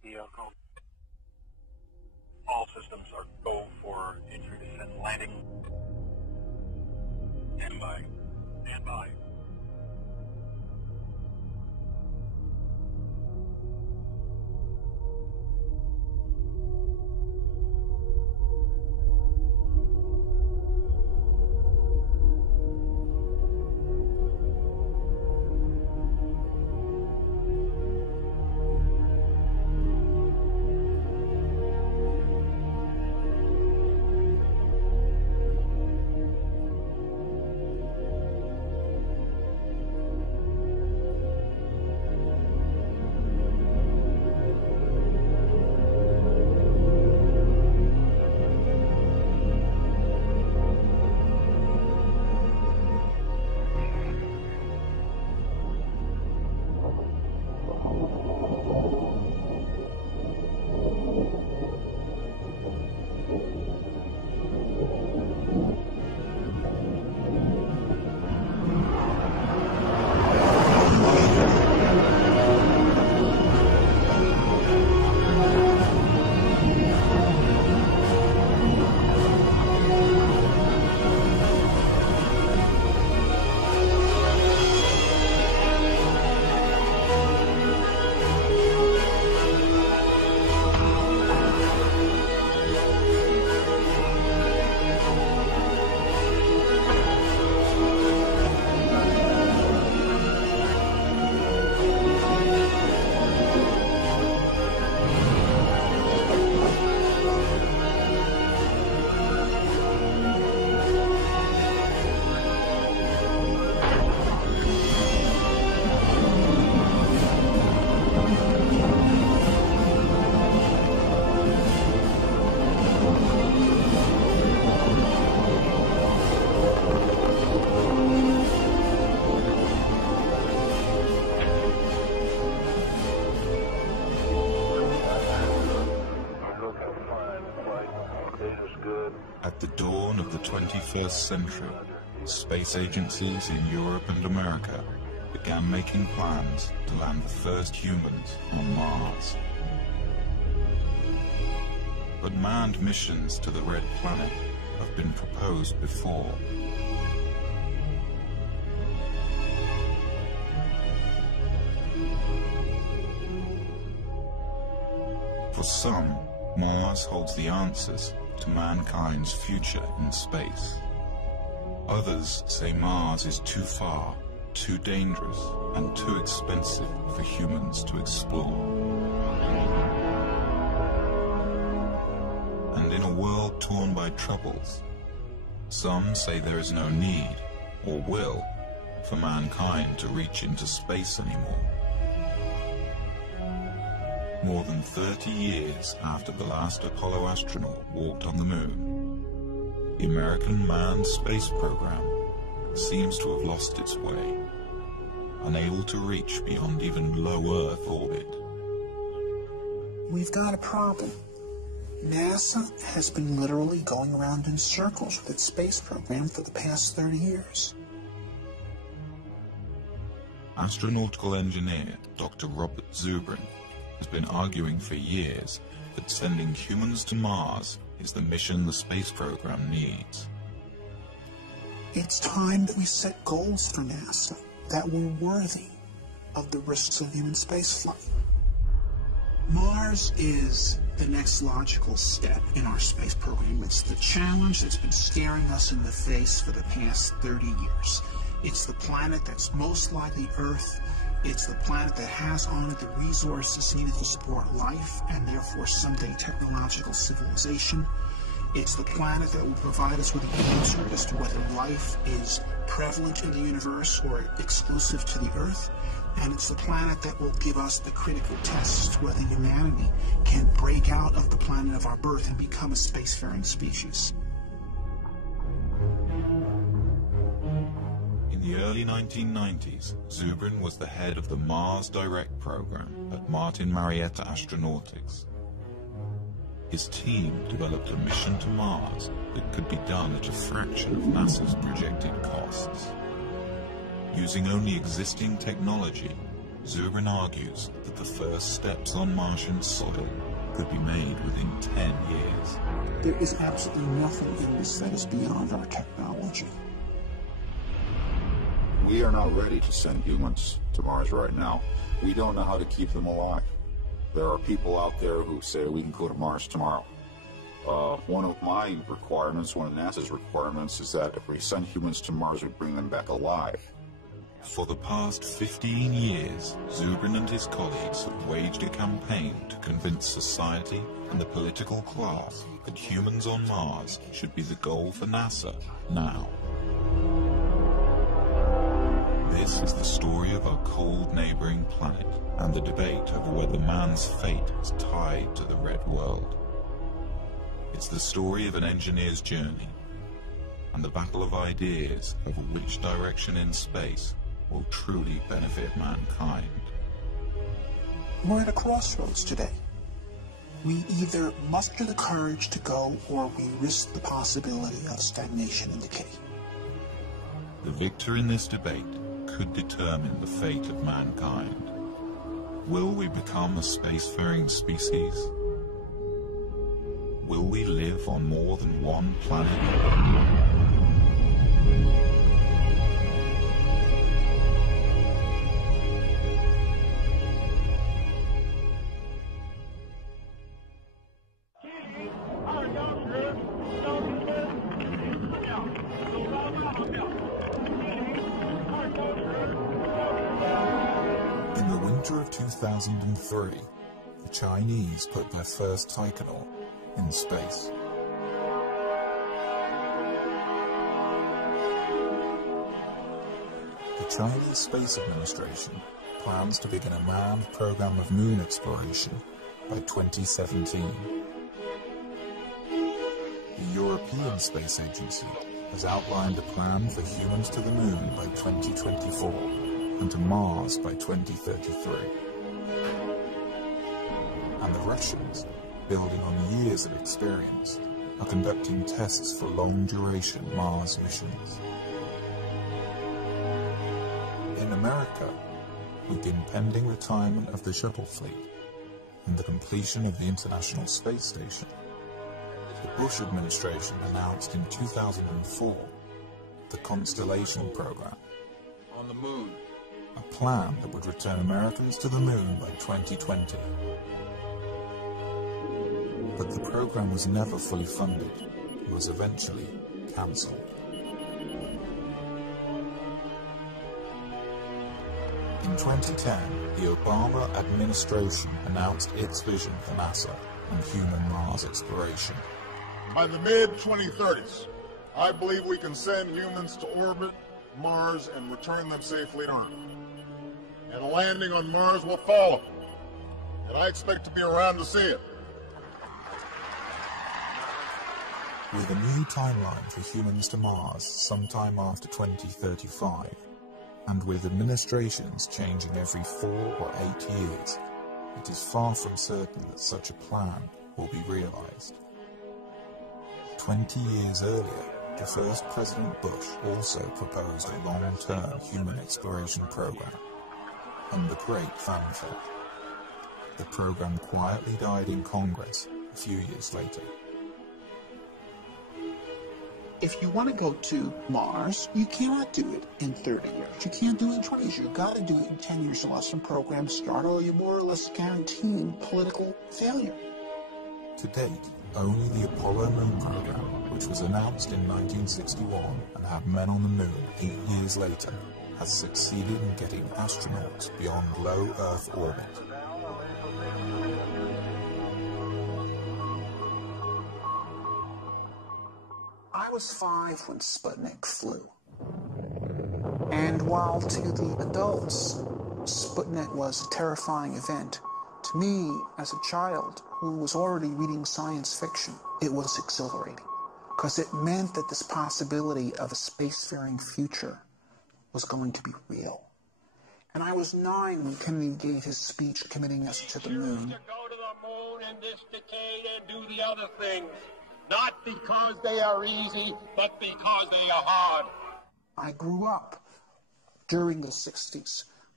Docu. All systems are go for entry, descent, landing. Stand by. Stand by. At the dawn of the 21st century, space agencies in Europe and America began making plans to land the first humans on Mars. But manned missions to the Red Planet have been proposed before. For some, Mars holds the answers to mankind's future in space. Others say Mars is too far, too dangerous, and too expensive for humans to explore. And in a world torn by troubles, some say there is no need, or will, for mankind to reach into space anymore. More than 30 years after the last Apollo astronaut walked on the moon, the American manned space program seems to have lost its way, unable to reach beyond even low Earth orbit. We've got a problem. NASA has been literally going around in circles with its space program for the past 30 years. Astronautical engineer Dr. Robert Zubrin has been arguing for years that sending humans to Mars is the mission the space program needs. It's time that we set goals for NASA that were worthy of the risks of human spaceflight. Mars is the next logical step in our space program. It's the challenge that's been staring us in the face for the past 30 years. It's the planet that's most like the Earth. It's the planet that has on it the resources needed to support life and therefore someday technological civilization. It's the planet that will provide us with an answer as to whether life is prevalent in the universe or exclusive to the Earth. And it's the planet that will give us the critical tests as to whether humanity can break out of the planet of our birth and become a spacefaring species. In the early 1990s, Zubrin was the head of the Mars Direct program at Martin Marietta Astronautics. His team developed a mission to Mars that could be done at a fraction of NASA's projected costs. Using only existing technology, Zubrin argues that the first steps on Martian soil could be made within 10 years. There is absolutely nothing in this that is beyond our technology. We are not ready to send humans to Mars right now. We don't know how to keep them alive. There are people out there who say we can go to Mars tomorrow. One of my requirements, one of NASA's requirements, is that if we send humans to Mars, we bring them back alive. For the past 15 years, Zubrin and his colleagues have waged a campaign to convince society and the political class that humans on Mars should be the goal for NASA now. This is the story of our cold neighboring planet and the debate over whether man's fate is tied to the red world. It's the story of an engineer's journey and the battle of ideas over which direction in space will truly benefit mankind. We're at a crossroads today. We either muster the courage to go, or we risk the possibility of stagnation and decay. The victor in this debate could determine the fate of mankind. Will we become a spacefaring species? Will we live on more than one planet? In the winter of 2003, the Chinese put their first taikonaut in space. The Chinese Space Administration plans to begin a manned program of moon exploration by 2017. The European Space Agency has outlined a plan for humans to the moon by 2024 and to Mars by 2033. And the Russians, building on years of experience, are conducting tests for long-duration Mars missions. In America, with the impending retirement of the shuttle fleet and the completion of the International Space Station, the Bush administration announced in 2004 the Constellation Program. On the moon. A plan that would return Americans to the moon by 2020. But the program was never fully funded and was eventually cancelled. In 2010, the Obama administration announced its vision for NASA and human Mars exploration. By the mid-2030s, I believe we can send humans to orbit Mars and return them safely to Earth. And a landing on Mars will follow. And I expect to be around to see it. With a new timeline for humans to Mars sometime after 2035, and with administrations changing every 4 or 8 years, it is far from certain that such a plan will be realized. 20 years earlier, the first President Bush also proposed a long-term human exploration program, under great fanfare. The program quietly died in Congress a few years later. If you want to go to Mars, you cannot do it in 30 years. You can't do it in 20 years. You've got to do it in 10 years unless some programs start, or you're more or less guaranteeing political failure. To date, only the Apollo moon program, which was announced in 1961 and had men on the moon 8 years later, has succeeded in getting astronauts beyond low Earth orbit. I was 5 when Sputnik flew. And while to the adults, Sputnik was a terrifying event, to me, as a child who was already reading science fiction, it was exhilarating. Because it meant that this possibility of a spacefaring future was going to be real. And I was 9 when Kennedy gave his speech committing us to the moon. To go to the moon in this decade and do the other things. Not because they are easy, but because they are hard. I grew up during the 60s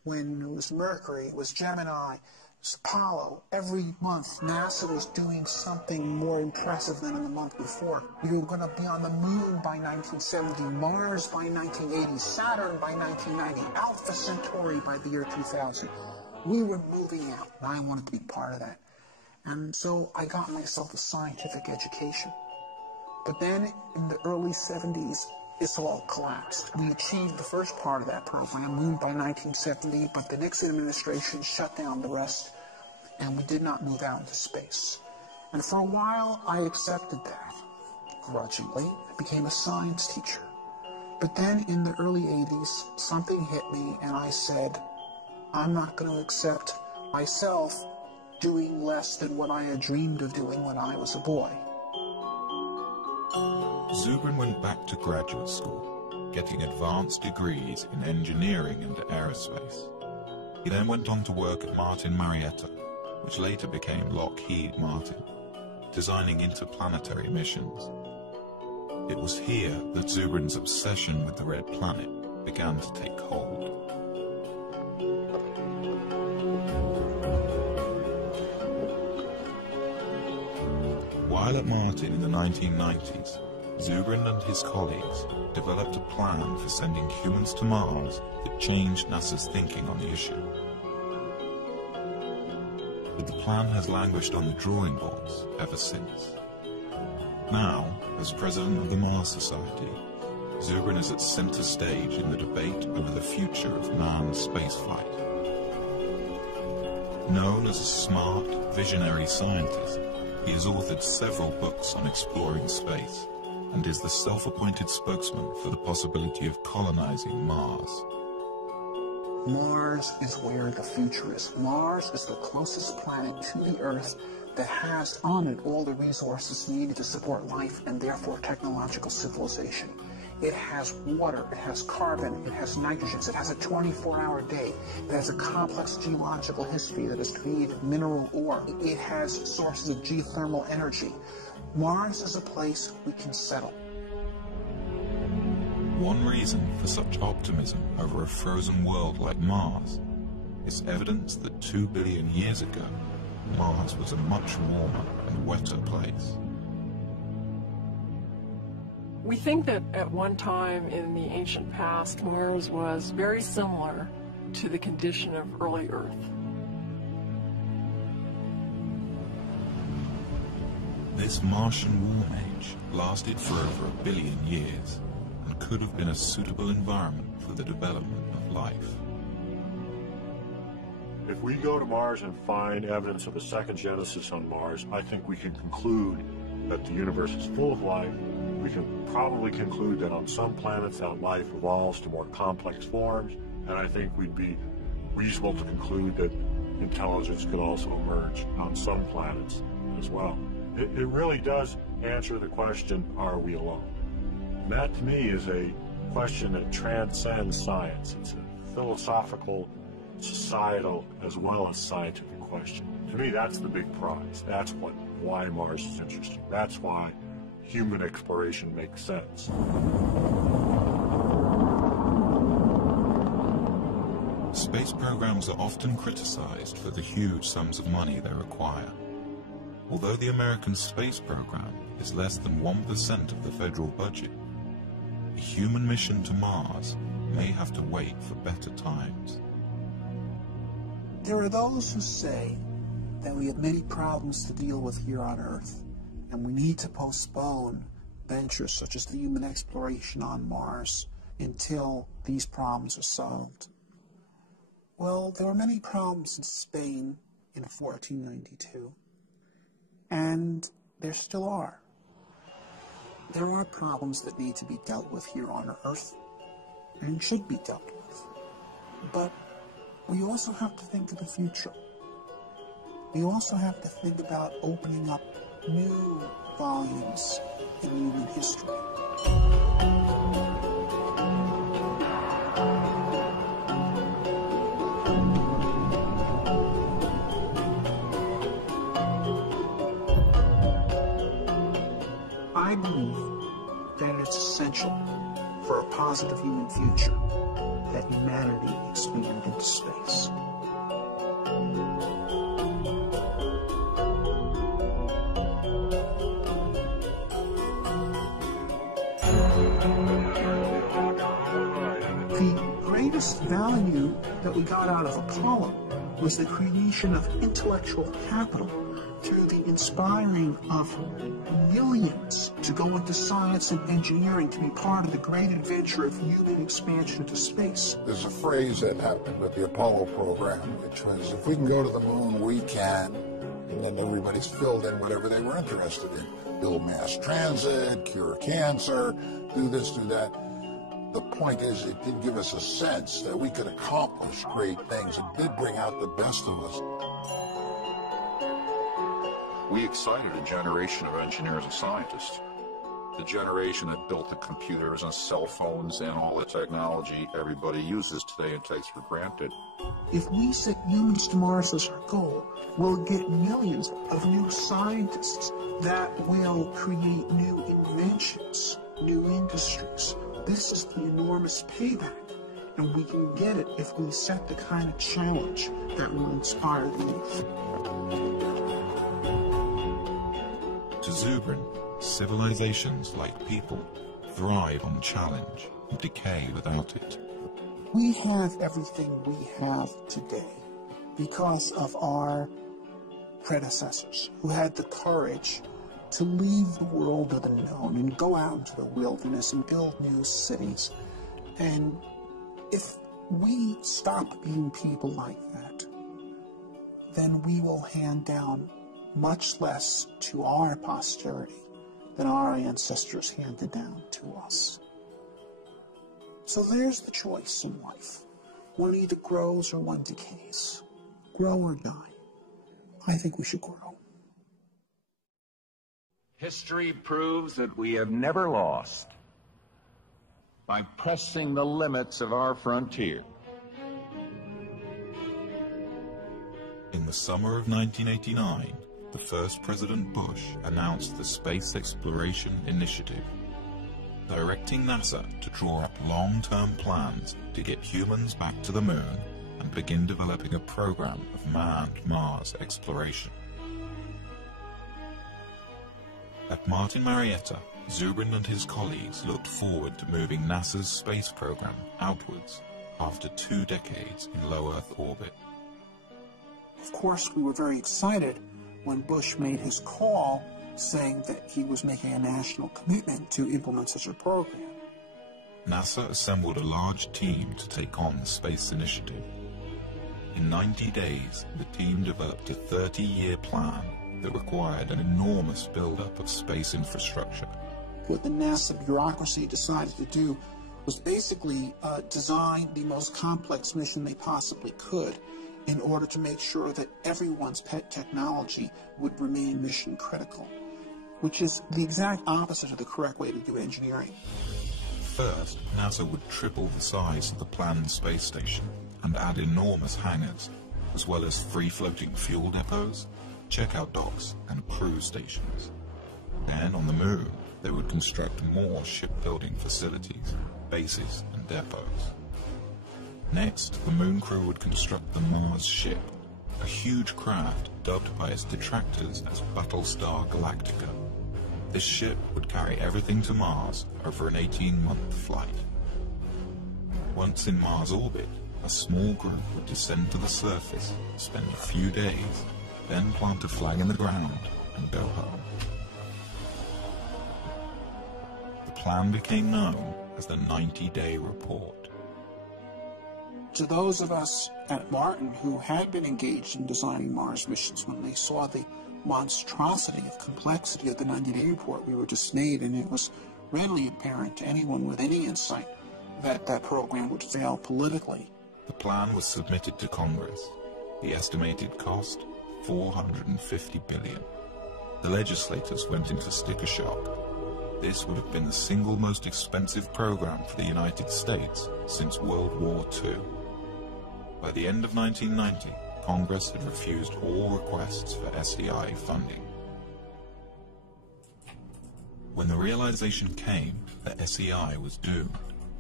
when it was Mercury, it was Gemini, it was Apollo. Every month, NASA was doing something more impressive than in the month before. We were going to be on the moon by 1970, Mars by 1980, Saturn by 1990, Alpha Centauri by the year 2000. We were moving out, and I wanted to be part of that. And so I got myself a scientific education. But then in the early 70s, this all collapsed. We achieved the first part of that program, moon by 1970, but the Nixon administration shut down the rest, and we did not move out into space. And for a while, I accepted that. Grudgingly, I became a science teacher. But then in the early 80s, something hit me, and I said, I'm not going to accept myself doing less than what I had dreamed of doing when I was a boy. Zubrin went back to graduate school, getting advanced degrees in engineering and aerospace. He then went on to work at Martin Marietta, which later became Lockheed Martin, designing interplanetary missions. It was here that Zubrin's obsession with the Red Planet began to take hold. While at Martin in the 1990s, Zubrin and his colleagues developed a plan for sending humans to Mars that changed NASA's thinking on the issue. But the plan has languished on the drawing boards ever since. Now, as president of the Mars Society, Zubrin is at center stage in the debate over the future of manned spaceflight. Known as a smart, visionary scientist, he has authored several books on exploring space and is the self-appointed spokesman for the possibility of colonizing Mars. Mars is where the future is. Mars is the closest planet to the Earth that has on it all the resources needed to support life and therefore technological civilization. It has water, it has carbon, it has nitrogens, it has a 24-hour day, it has a complex geological history that has created mineral ore, it has sources of geothermal energy. Mars is a place we can settle. One reason for such optimism over a frozen world like Mars is evidence that 2 billion years ago, Mars was a much warmer and wetter place. We think that at one time in the ancient past, Mars was very similar to the condition of early Earth. This Martian warm age lasted for over 1 billion years and could have been a suitable environment for the development of life. If we go to Mars and find evidence of a second Genesis on Mars, I think we can conclude that the universe is full of life. We can probably conclude that on some planets that life evolves to more complex forms, and I think we'd be reasonable to conclude that intelligence could also emerge on some planets as well. It really does answer the question, are we alone? And that to me is a question that transcends science. It's a philosophical, societal, as well as scientific question. To me, that's the big prize. That's why Mars is interesting. That's why human exploration makes sense. Space programs are often criticized for the huge sums of money they require. Although the American space program is less than 1% of the federal budget, a human mission to Mars may have to wait for better times. There are those who say that we have many problems to deal with here on Earth, and we need to postpone ventures such as the human exploration on Mars until these problems are solved. Well, there were many problems in Spain in 1492, and there still are. There are problems that need to be dealt with here on Earth, and should be dealt with. But we also have to think of the future. We also have to think about opening up new volumes in human history. I believe that it's essential for a positive human future, that humanity expand into space. The greatest value that we got out of Apollo was the creation of intellectual capital through the inspiring of millions to go into science and engineering to be part of the great adventure of human expansion into space. There's a phrase that happened with the Apollo program, which was, if we can go to the moon, we can. And then everybody's filled in whatever they were interested in. Build mass transit, cure cancer, do this, do that. The point is, it did give us a sense that we could accomplish great things. It did bring out the best of us. We excited a generation of engineers and scientists. The generation that built the computers and cell phones and all the technology everybody uses today and takes for granted. If we set humans to Mars as our goal, we'll get millions of new scientists that will create new inventions, new industries. This is the enormous payback, and we can get it if we set the kind of challenge that will inspire the youth. To Zubrin, civilizations, like people, thrive on challenge and decay without it. We have everything we have today because of our predecessors who had the courage to leave the world of the known and go out into the wilderness and build new cities. And if we stop being people like that, then we will hand down much less to our posterity than our ancestors handed down to us. So there's the choice in life. One either grows or one decays. Grow or die. I think we should grow. History proves that we have never lost by pressing the limits of our frontier. In the summer of 1989, the first President Bush announced the Space Exploration Initiative, directing NASA to draw up long-term plans to get humans back to the moon and begin developing a program of manned Mars exploration. At Martin Marietta, Zubrin and his colleagues looked forward to moving NASA's space program outwards after 2 decades in low Earth orbit. Of course, we were very excited when Bush made his call saying that he was making a national commitment to implement such a program. NASA assembled a large team to take on the space initiative. In 90 days, the team developed a 30-year plan that required an enormous buildup of space infrastructure. What the NASA bureaucracy decided to do was basically design the most complex mission they possibly could in order to make sure that everyone's pet technology would remain mission critical, which is the exact opposite of the correct way to do engineering. First, NASA would triple the size of the planned space station and add enormous hangars, as well as free-floating fuel depots, checkout docks, and crew stations. Then, on the moon, they would construct more shipbuilding facilities, bases, and depots. Next, the moon crew would construct the Mars ship, a huge craft dubbed by its detractors as Battlestar Galactica. This ship would carry everything to Mars over an 18-month flight. Once in Mars orbit, a small group would descend to the surface, spend a few days, then plant a flag in the ground and go home. The plan became known as the 90-day report. To those of us at Martin who had been engaged in designing Mars missions, when they saw the monstrosity of complexity of the 90-day report, we were dismayed, and it was readily apparent to anyone with any insight that that program would fail politically. The plan was submitted to Congress. The estimated cost, $450 billion. The legislators went into sticker shock. This would have been the single most expensive program for the United States since World War II. By the end of 1990, Congress had refused all requests for SEI funding. When the realization came that SEI was doomed,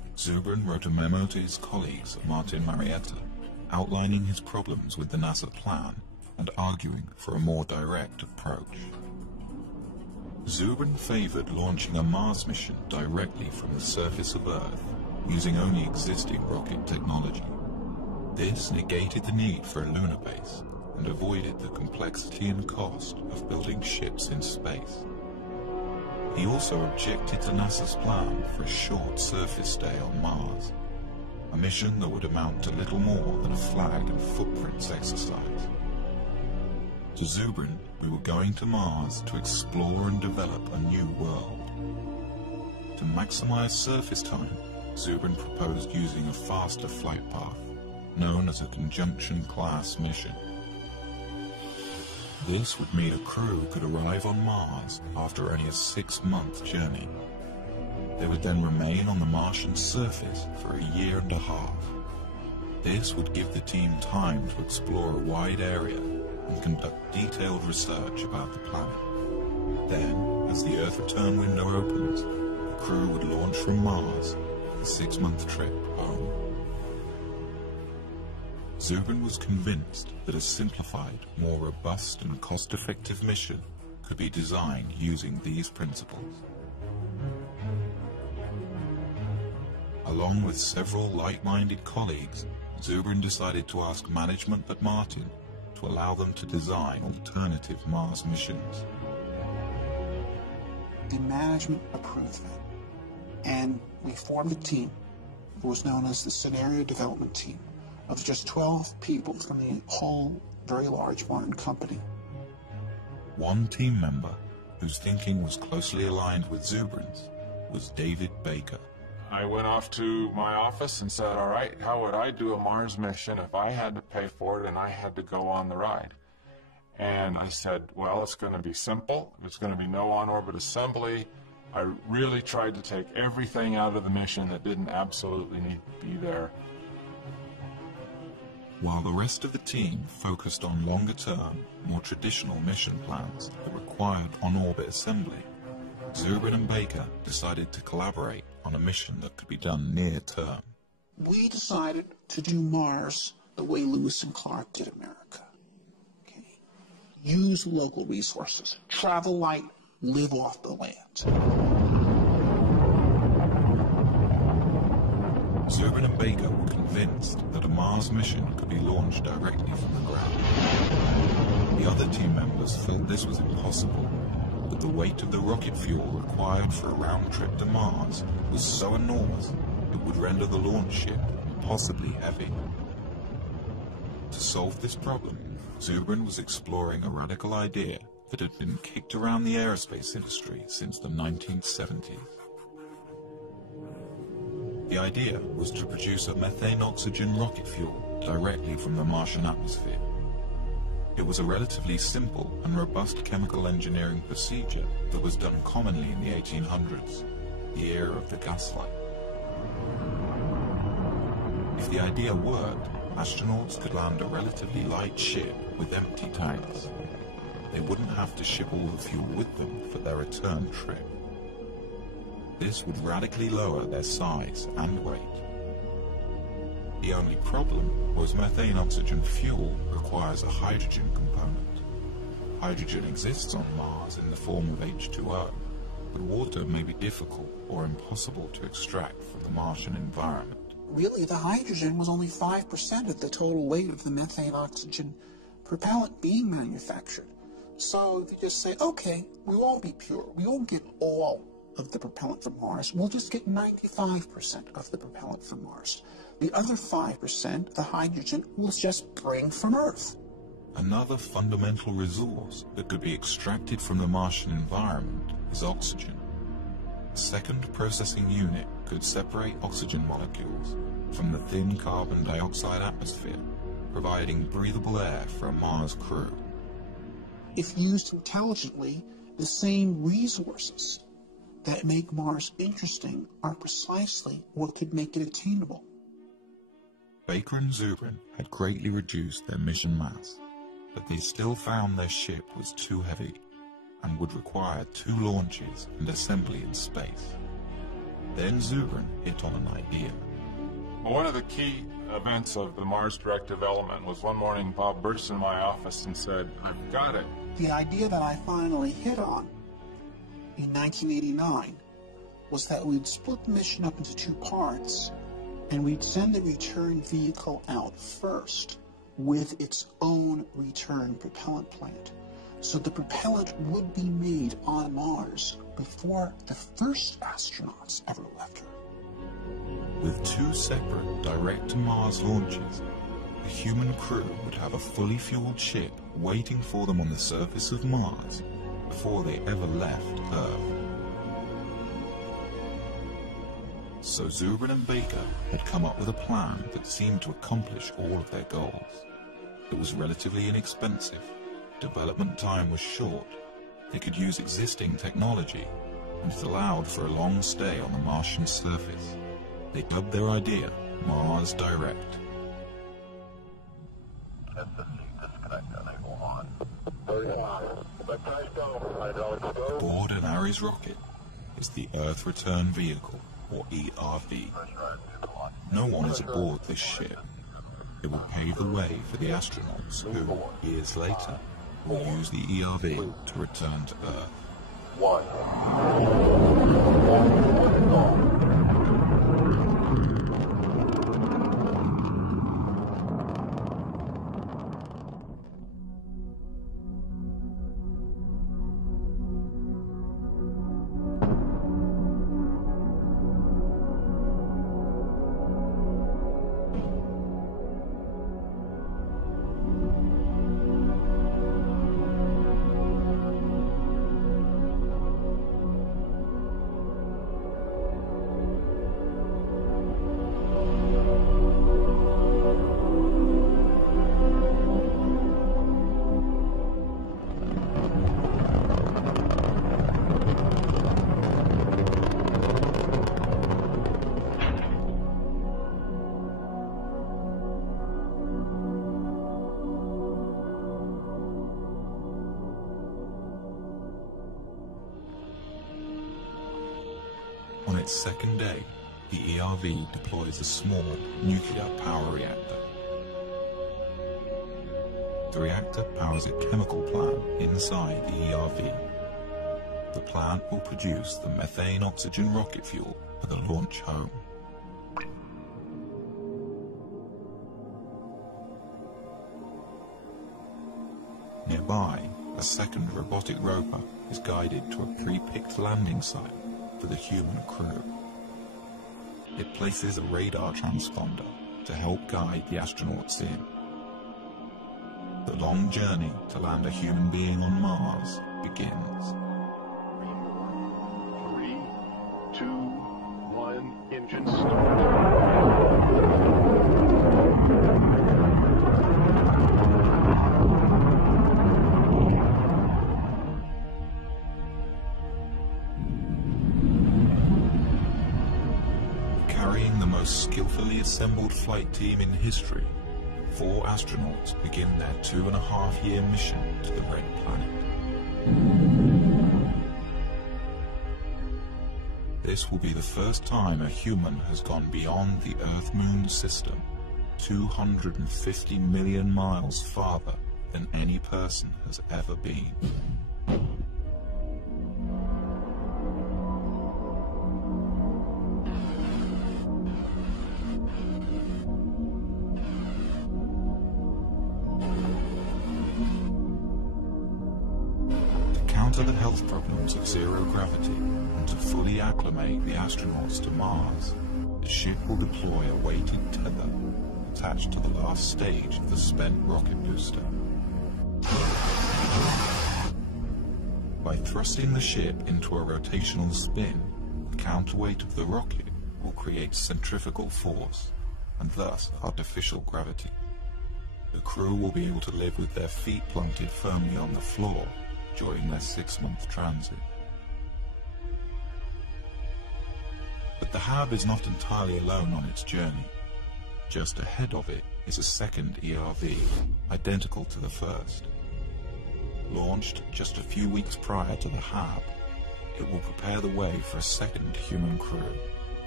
Zubrin wrote a memo to his colleagues at Martin Marietta, outlining his problems with the NASA plan and arguing for a more direct approach. Zubrin favored launching a Mars mission directly from the surface of Earth, using only existing rocket technology. This negated the need for a lunar base and avoided the complexity and cost of building ships in space. He also objected to NASA's plan for a short surface stay on Mars, a mission that would amount to little more than a flag and footprints exercise. To Zubrin, we were going to Mars to explore and develop a new world. To maximize surface time, Zubrin proposed using a faster flight path, known as a conjunction-class mission. This would mean a crew could arrive on Mars after only a 6-month journey. They would then remain on the Martian surface for a year and a half. This would give the team time to explore a wide area and conduct detailed research about the planet. Then, as the Earth return window opens, the crew would launch from Mars, a 6-month trip home. Zubrin was convinced that a simplified, more robust and cost-effective mission could be designed using these principles. Along with several like-minded colleagues, Zubrin decided to ask management at Martin to allow them to design alternative Mars missions. The management approved that, and we formed a team that was known as the Scenario Development Team of just 12 people from the whole very large Martin company. One team member, whose thinking was closely aligned with Zubrin's, was David Baker. I went off to my office and said, all right, how would I do a Mars mission if I had to pay for it and I had to go on the ride? And I said, well, it's going to be simple. It's going to be no on-orbit assembly. I really tried to take everything out of the mission that didn't absolutely need to be there. While the rest of the team focused on longer-term, more traditional mission plans that required on-orbit assembly, Zubrin and Baker decided to collaborate on a mission that could be done near-term. We decided to do Mars the way Lewis and Clark did America. Okay. Use local resources, travel light, live off the land. Zubrin and Baker were convinced that a Mars mission could be launched directly from the ground. The other team members felt this was impossible, but the weight of the rocket fuel required for a round trip to Mars was so enormous it would render the launch ship impossibly heavy. To solve this problem, Zubrin was exploring a radical idea that had been kicked around the aerospace industry since the 1970s. The idea was to produce a methane-oxygen rocket fuel directly from the Martian atmosphere. It was a relatively simple and robust chemical engineering procedure that was done commonly in the 1800s, the era of the gaslight. If the idea worked, astronauts could land a relatively light ship with empty tanks. They wouldn't have to ship all the fuel with them for their return trip. This would radically lower their size and weight. The only problem was methane-oxygen fuel requires a hydrogen component. Hydrogen exists on Mars in the form of H2O, but water may be difficult or impossible to extract from the Martian environment. Really, the hydrogen was only 5% of the total weight of the methane-oxygen propellant being manufactured. So if you just say, okay, we won't be pure, we won't get all of the propellant from Mars, we'll just get 95% of the propellant from Mars. The other 5%, the hydrogen, we'll just bring from Earth. Another fundamental resource that could be extracted from the Martian environment is oxygen. A second processing unit could separate oxygen molecules from the thin carbon dioxide atmosphere, providing breathable air for a Mars crew. If used intelligently, the same resources that make Mars interesting are precisely what could make it attainable. Baker and Zubrin had greatly reduced their mission mass, but they still found their ship was too heavy and would require 2 launches and assembly in space. Then Zubrin hit on an idea. Well, one of the key events of the Mars Direct development was one morning Bob burst in my office and said, "I've got it." The idea that I finally hit on in 1989 was that we'd split the mission up into two parts, and we'd send the return vehicle out first with its own return propellant plant. So the propellant would be made on Mars before the first astronauts ever left her. With two separate direct-to-Mars launches, the human crew would have a fully fueled ship waiting for them on the surface of Mars before they ever left Earth. So Zubrin and Baker had come up with a plan that seemed to accomplish all of their goals. It was relatively inexpensive, development time was short, they could use existing technology, and it allowed for a long stay on the Martian surface. They dubbed their idea Mars Direct. Aboard an Ares rocket is the Earth Return Vehicle, or ERV. No one is aboard this ship. It will pave the way for the astronauts who, years later, will use the ERV to return to Earth. On its second day, the ERV deploys a small nuclear power reactor. The reactor powers a chemical plant inside the ERV. The plant will produce the methane-oxygen rocket fuel for the launch home. Nearby, a second robotic rover is guided to a pre-picked landing site for the human crew. It places a radar transponder to help guide the astronauts in. The long journey to land a human being on Mars begins. 3, 2, 1, engine start. Carrying the most skillfully assembled flight team in history, 4 astronauts begin their 2.5-year mission to the Red Planet. This will be the first time a human has gone beyond the Earth-Moon system, 250 million miles farther than any person has ever been. To the health problems of zero gravity and to fully acclimate the astronauts to Mars, the ship will deploy a weighted tether attached to the last stage of the spent rocket booster. By thrusting the ship into a rotational spin, the counterweight of the rocket will create centrifugal force and thus artificial gravity. The crew will be able to live with their feet planted firmly on the floor during their 6-month transit. But the HAB is not entirely alone on its journey. Just ahead of it is a second ERV, identical to the first. Launched just a few weeks prior to the HAB, it will prepare the way for a second human crew.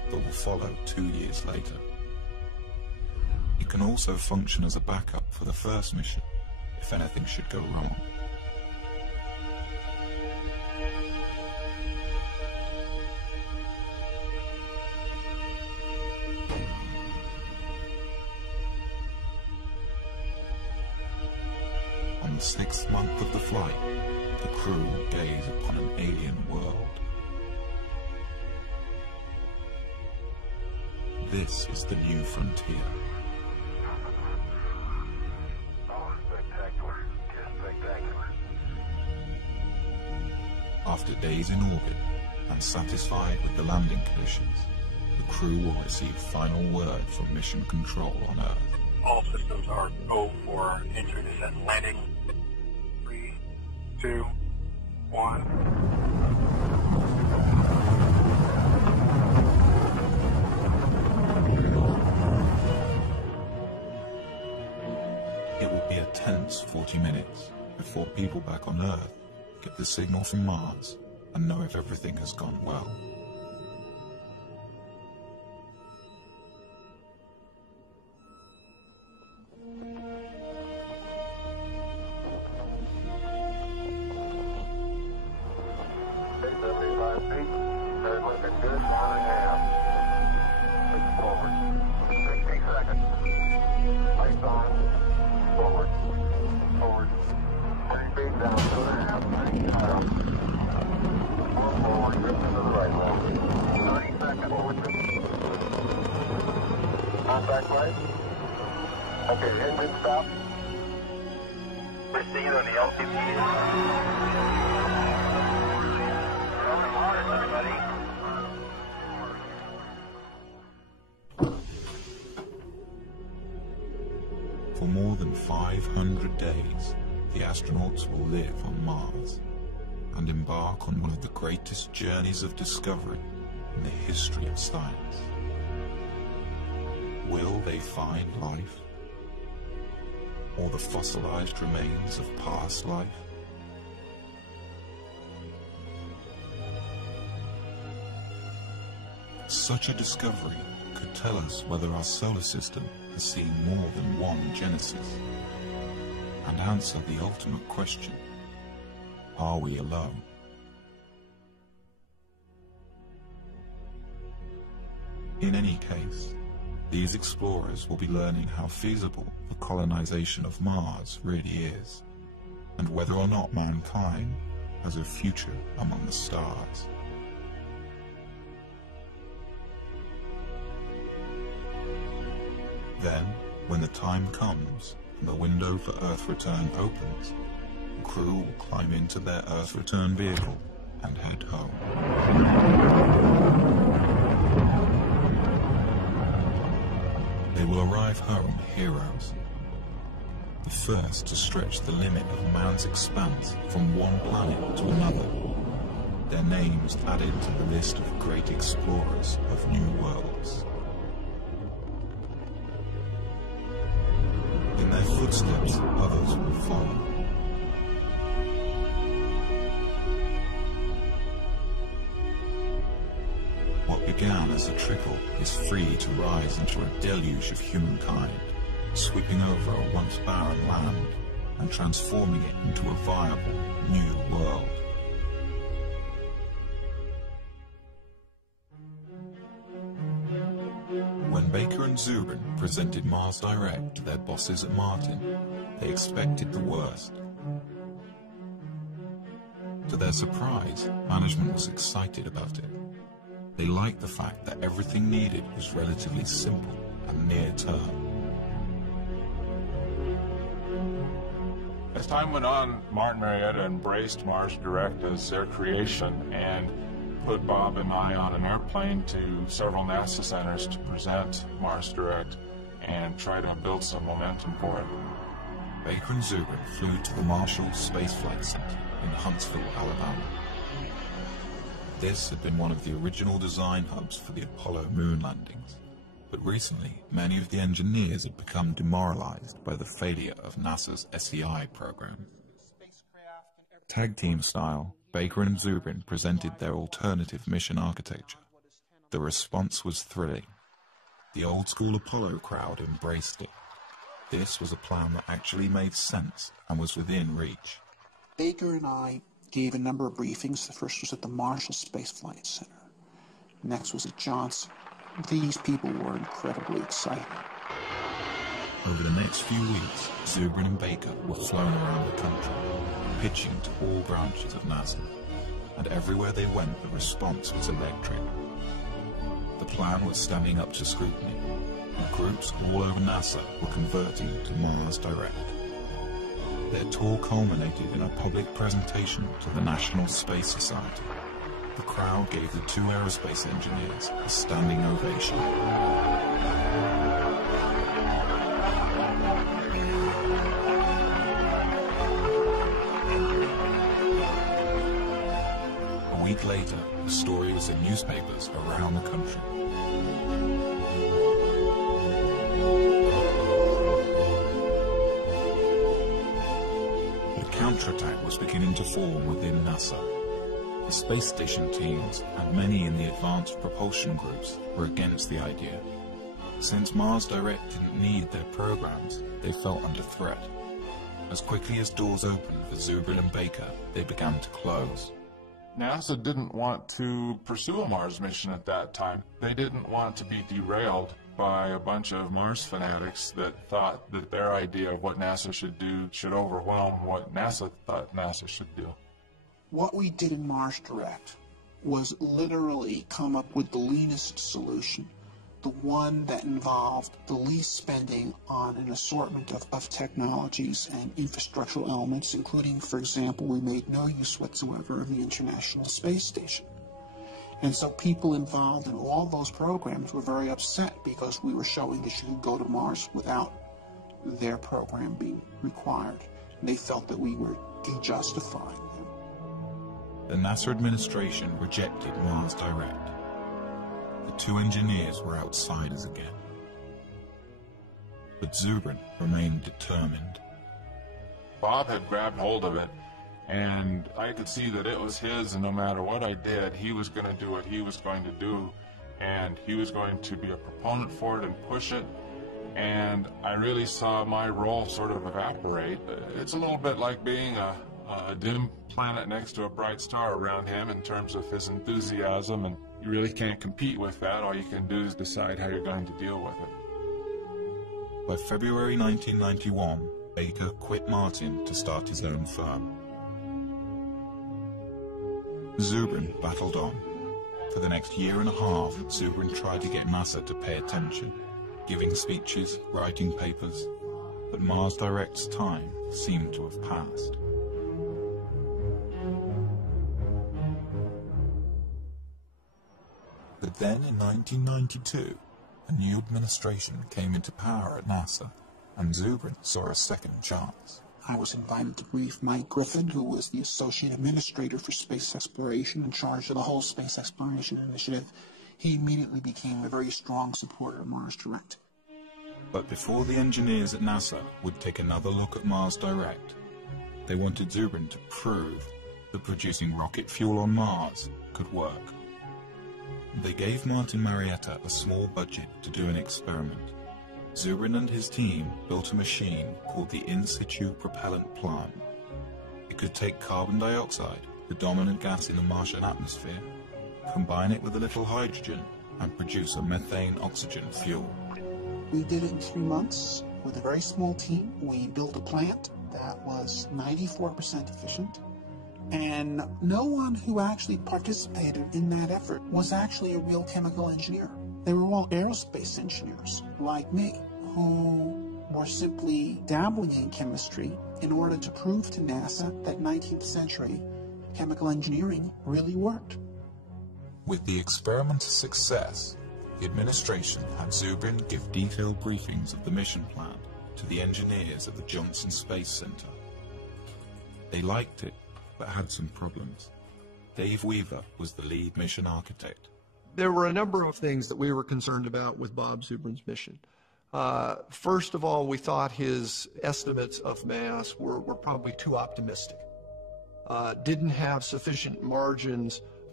but will follow 2 years later. It can also function as a backup for the first mission, if anything should go wrong. On the 6th month of the flight, the crew will gaze upon an alien world. This is the new frontier. After days in orbit and satisfied with the landing conditions, the crew will receive final word from Mission Control on Earth. All systems are go for entry, descent, landing. 3, 2, 1. It will be a tense 40 minutes before people back on Earth get the signal from Mars and know if everything has gone well. Contact light. Okay, engine stop. Proceed on the LTP. Everybody. For more than 500 days, the astronauts will live on Mars and embark on one of the greatest journeys of discovery in the history of science. Will they find life? Or the fossilized remains of past life? Such a discovery could tell us whether our solar system has seen more than one Genesis, and answer the ultimate question: are we alone? In any case, these explorers will be learning how feasible the colonization of Mars really is, and whether or not mankind has a future among the stars. Then, when the time comes and the window for Earth return opens, the crew will climb into their Earth return vehicle and head home. They will arrive home heroes, the first to stretch the limit of man's expanse from one planet to another, their names added to the list of great explorers of new worlds. In their footsteps, others will follow. What began as a trickle is free to rise into a deluge of humankind, sweeping over a once barren land and transforming it into a viable new world. When Baker and Zubrin presented Mars Direct to their bosses at Martin, they expected the worst. To their surprise, management was excited about it. They liked the fact that everything needed was relatively simple and near-term. As time went on, Martin Marietta embraced Mars Direct as their creation and put Bob and I on an airplane to several NASA centers to present Mars Direct and try to build some momentum for it. Baker and Zubrin flew to the Marshall Space Flight Center in Huntsville, Alabama. This had been one of the original design hubs for the Apollo moon landings, but recently many of the engineers had become demoralized by the failure of NASA's SEI program. Tag team style, Baker and Zubrin presented their alternative mission architecture, The response was thrilling. The old-school Apollo crowd embraced it. This was a plan that actually made sense and was within reach. Baker and I gave a number of briefings. The first was at the Marshall Space Flight Center. Next was at Johnson. These people were incredibly excited. Over the next few weeks, Zubrin and Baker were flown around the country, pitching to all branches of NASA. And everywhere they went, the response was electric. The plan was standing up to scrutiny, and groups all over NASA were converting to Mars Direct. Their tour culminated in a public presentation to the National Space Society. The crowd gave the two aerospace engineers a standing ovation. A week later, the story was in newspapers around the country. The counterattack was beginning to form within NASA. The space station teams and many in the advanced propulsion groups were against the idea. Since Mars Direct didn't need their programs, they felt under threat. As quickly as doors opened for Zubrin and Baker, they began to close. NASA didn't want to pursue a Mars mission at that time. They didn't want to be derailed by a bunch of Mars fanatics that thought that their idea of what NASA should do should overwhelm what NASA thought NASA should do. What we did in Mars Direct was literally come up with the leanest solution, the one that involved the least spending on an assortment of technologies and infrastructural elements, including, for example, we made no use whatsoever of the International Space Station. And so people involved in all those programs were very upset because we were showing that you could go to Mars without their program being required. And they felt that we were de-justifying them. The NASA administration rejected Mars Direct. The two engineers were outsiders again. But Zubrin remained determined. Bob had grabbed hold of it, and I could see that it was his, and no matter what I did, he was going to do what he was going to do, and he was going to be a proponent for it and push it, and I really saw my role sort of evaporate. It's a little bit like being a dim planet next to a bright star around him in terms of his enthusiasm, and you really can't compete with that. All you can do is decide how you're going to deal with it. By February 1991, Baker quit Martin to start his own firm. Zubrin battled on. For the next year and a half, Zubrin tried to get NASA to pay attention, giving speeches, writing papers, but Mars Direct's time seemed to have passed. But then in 1992, a new administration came into power at NASA, and Zubrin saw a second chance. I was invited to brief Mike Griffin, who was the Associate Administrator for Space Exploration in charge of the whole Space Exploration Initiative. He immediately became a very strong supporter of Mars Direct. But before the engineers at NASA would take another look at Mars Direct, they wanted Zubrin to prove that producing rocket fuel on Mars could work. They gave Martin Marietta a small budget to do an experiment. Zubrin and his team built a machine called the In Situ Propellant Plant. It could take carbon dioxide, the dominant gas in the Martian atmosphere, combine it with a little hydrogen, and produce a methane-oxygen fuel. We did it in 3 months with a very small team. We built a plant that was 94% efficient, and no one who actually participated in that effort was actually a real chemical engineer. They were all aerospace engineers, like me, who were simply dabbling in chemistry in order to prove to NASA that 19th century chemical engineering really worked. With the experiment's success, the administration had Zubrin give detailed briefings of the mission plan to the engineers at the Johnson Space Center. They liked it, but had some problems. Dave Weaver was the lead mission architect. There were a number of things that we were concerned about with Bob Zubrin's mission. First of all, we thought his estimates of mass were probably too optimistic. Didn't have sufficient margins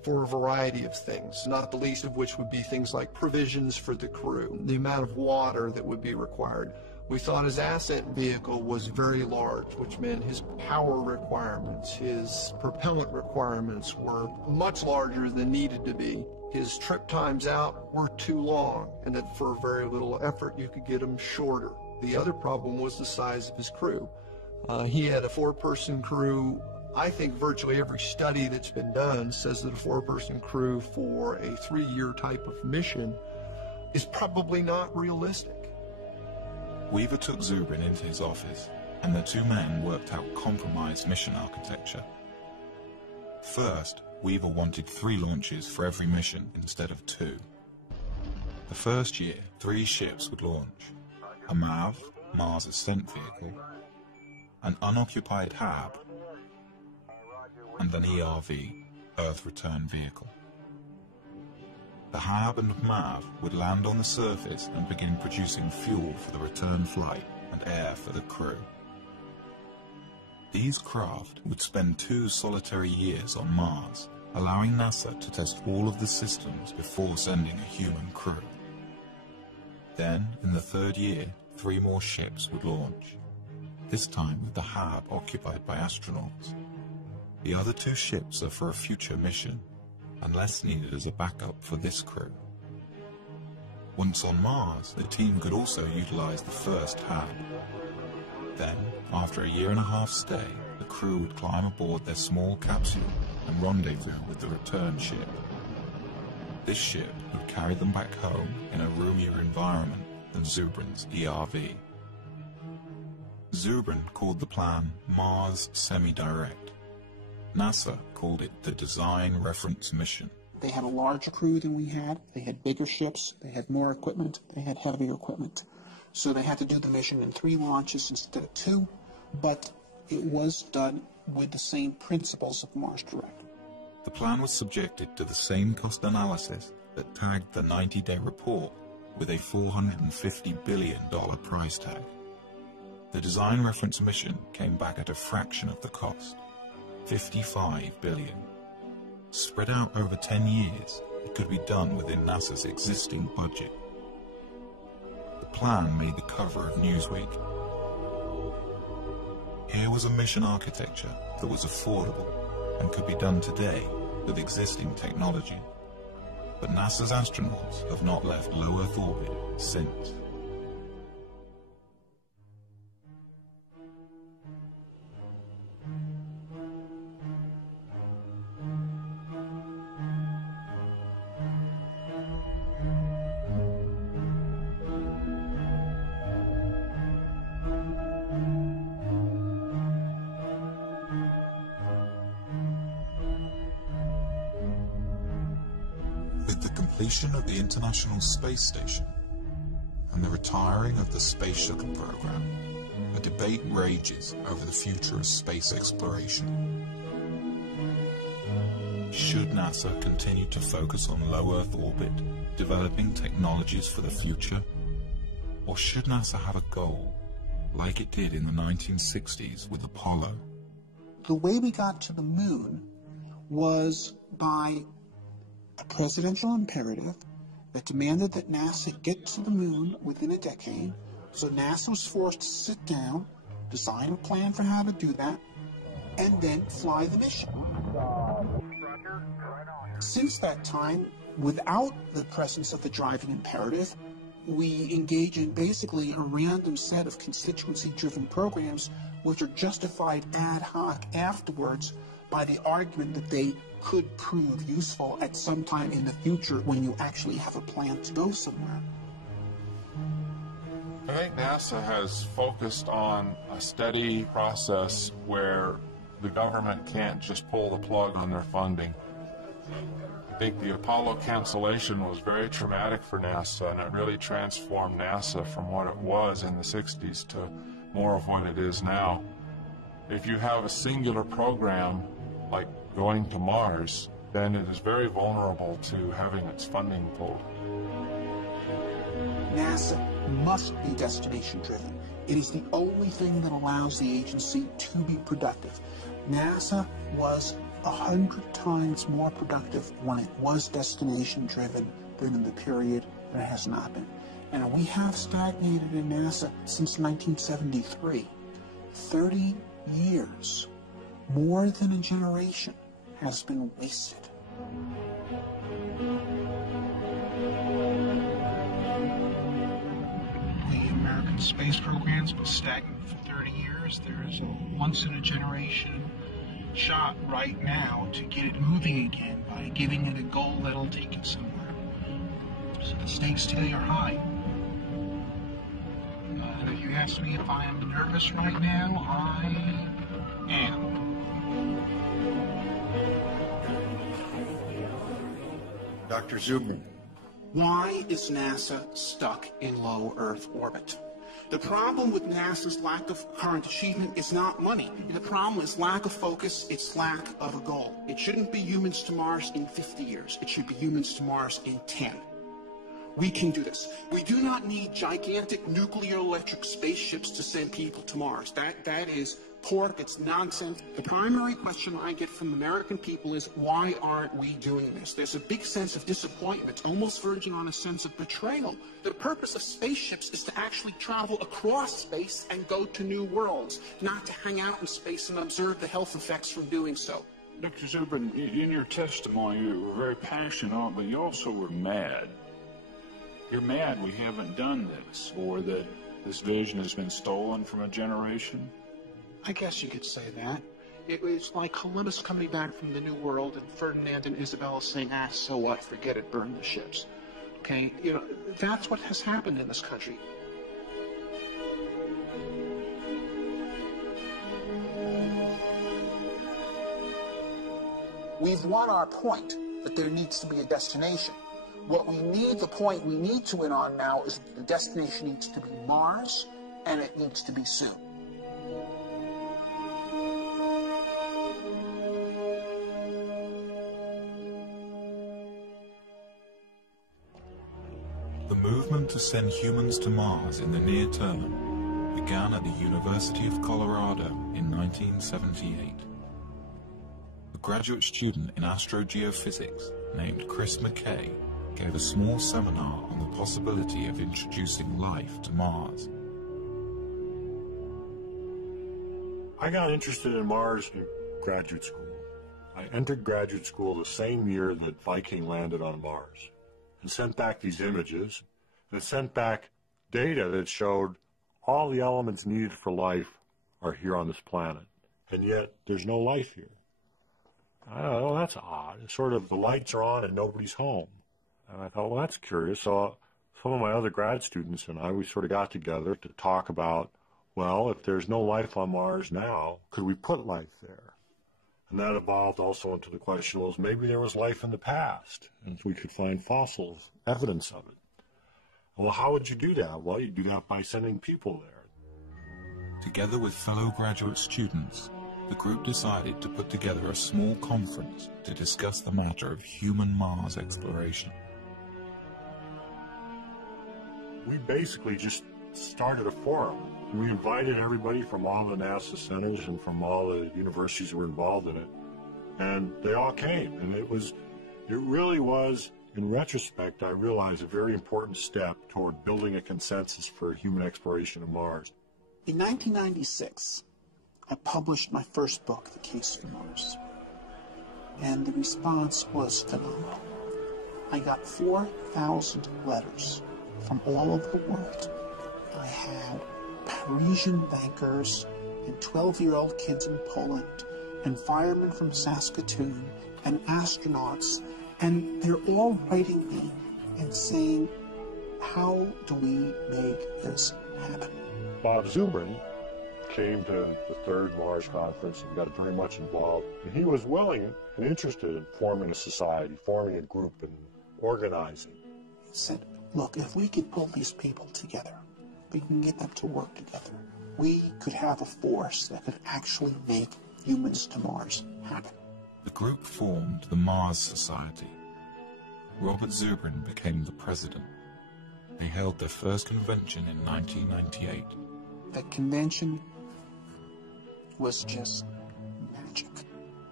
for a variety of things, not the least of which would be things like provisions for the crew, the amount of water that would be required. We thought his ascent vehicle was very large, which meant his power requirements, his propellant requirements were much larger than needed to be. His trip times out were too long, and that for very little effort you could get them shorter. The other problem was the size of his crew. He had a 4-person crew. I think virtually every study that's been done says that a 4-person crew for a 3-year type of mission is probably not realistic. Weaver took Zubrin into his office, and the two men worked out compromised mission architecture. First, Weaver wanted 3 launches for every mission instead of 2. The first year, 3 ships would launch: a MAV, Mars Ascent Vehicle, an unoccupied HAB, and an ERV, Earth Return Vehicle. The HAB and MAV would land on the surface and begin producing fuel for the return flight and air for the crew. These craft would spend 2 solitary years on Mars, allowing NASA to test all of the systems before sending a human crew. Then, in the 3rd year, 3 more ships would launch, this time with the HAB occupied by astronauts. The other 2 ships are for a future mission, unless needed as a backup for this crew. Once on Mars, the team could also utilize the first HAB. Then, after a 1.5-year stay, the crew would climb aboard their small capsule and rendezvous with the return ship. This ship would carry them back home in a roomier environment than Zubrin's ERV. Zubrin called the plan Mars Semi-Direct. NASA called it the Design Reference Mission. They had a larger crew than we had. They had bigger ships. They had more equipment. They had heavier equipment. So they had to do the mission in 3 launches instead of 2, but it was done with the same principles of Mars Direct. The plan was subjected to the same cost analysis that tagged the 90-day report with a $450 billion price tag. The Design Reference Mission came back at a fraction of the cost, $55 billion. Spread out over 10 years, it could be done within NASA's existing budget. The plan made the cover of Newsweek. Here was a mission architecture that was affordable and could be done today with existing technology. But NASA's astronauts have not left low Earth orbit since. Completion of the International Space Station and the retiring of the Space Shuttle program, a debate rages over the future of space exploration. Should NASA continue to focus on low Earth orbit, developing technologies for the future? Or should NASA have a goal, like it did in the 1960s with Apollo? The way we got to the moon was by a presidential imperative that demanded that NASA get to the moon within a decade. So NASA was forced to sit down, design a plan for how to do that, and then fly the mission. Since that time, without the presence of the driving imperative, we engage in basically a random set of constituency-driven programs which are justified ad hoc afterwards by the argument that they could prove useful at some time in the future when you actually have a plan to go somewhere. I think NASA has focused on a steady process where the government can't just pull the plug on their funding. I think the Apollo cancellation was very traumatic for NASA, and it really transformed NASA from what it was in the 60s to more of what it is now. If you have a singular program like going to Mars, then it is very vulnerable to having its funding pulled. NASA must be destination-driven. It is the only thing that allows the agency to be productive. NASA was 100 times more productive when it was destination-driven than in the period that it has not been. And we have stagnated in NASA since 1973. 30 years, more than a generation, has been wasted. The American space program's been stagnant for 30 years. There is a once-in-a-generation shot right now to get it moving again by giving it a goal that'll take it somewhere. So the stakes today are high. And if you ask me if I am nervous right now, I am. Dr. Zubrin. Why is NASA stuck in low Earth orbit? The problem with NASA's lack of current achievement is not money. The problem is lack of focus, it's lack of a goal. It shouldn't be humans to Mars in 50 years. It should be humans to Mars in 10. We can do this. We do not need gigantic nuclear electric spaceships to send people to Mars. That is pork, it's nonsense. The primary question I get from American people is, why aren't we doing this? There's a big sense of disappointment, almost verging on a sense of betrayal. The purpose of spaceships is to actually travel across space and go to new worlds, not to hang out in space and observe the health effects from doing so. Dr. Zubrin, in your testimony, you were very passionate, but you also were mad. You're mad we haven't done this, or that this vision has been stolen from a generation? I guess you could say that. It was like Columbus coming back from the New World and Ferdinand and Isabella saying, so what, forget it, burn the ships. Okay, that's what has happened in this country. We've won our point that there needs to be a destination. What we need, the point we need to win on now is the destination needs to be Mars, and it needs to be soon. The movement to send humans to Mars in the near term began at the University of Colorado in 1978. A graduate student in astrogeophysics named Chris McKay gave a small seminar on the possibility of introducing life to Mars. I got interested in Mars in graduate school. I entered graduate school the same year that Viking landed on Mars and sent back these images and sent back data that showed all the elements needed for life are here on this planet, and yet there's no life here. I don't know, that's odd. It's sort of the lights are on and nobody's home. And I thought, well, that's curious. So some of my other grad students and I, we sort of got together to talk about, well, if there's no life on Mars now, could we put life there? And that evolved also into the question, well, maybe there was life in the past, and we could find fossils, evidence of it. Well, how would you do that? Well, you do that by sending people there. Together with fellow graduate students, the group decided to put together a small conference to discuss the matter of human Mars exploration. We basically just started a forum. We invited everybody from all the NASA centers and from all the universities that were involved in it, and they all came. And it really was, in retrospect, I realized a very important step toward building a consensus for human exploration of Mars. In 1996, I published my first book, The Case for Mars, and the response was phenomenal. I got 4,000 letters from all over the world. I had Parisian bankers and 12-year-old kids in Poland and firemen from Saskatoon and astronauts, and they're all writing me and saying, how do we make this happen? Bob Zubrin came to the third Mars conference and got very much involved. And he was willing and interested in forming a society, forming a group and organizing. He said, look, if we could pull these people together, we can get them to work together, we could have a force that could actually make humans to Mars happen. The group formed the Mars Society. Robert Zubrin became the president. They held their first convention in 1998. The convention was just magic.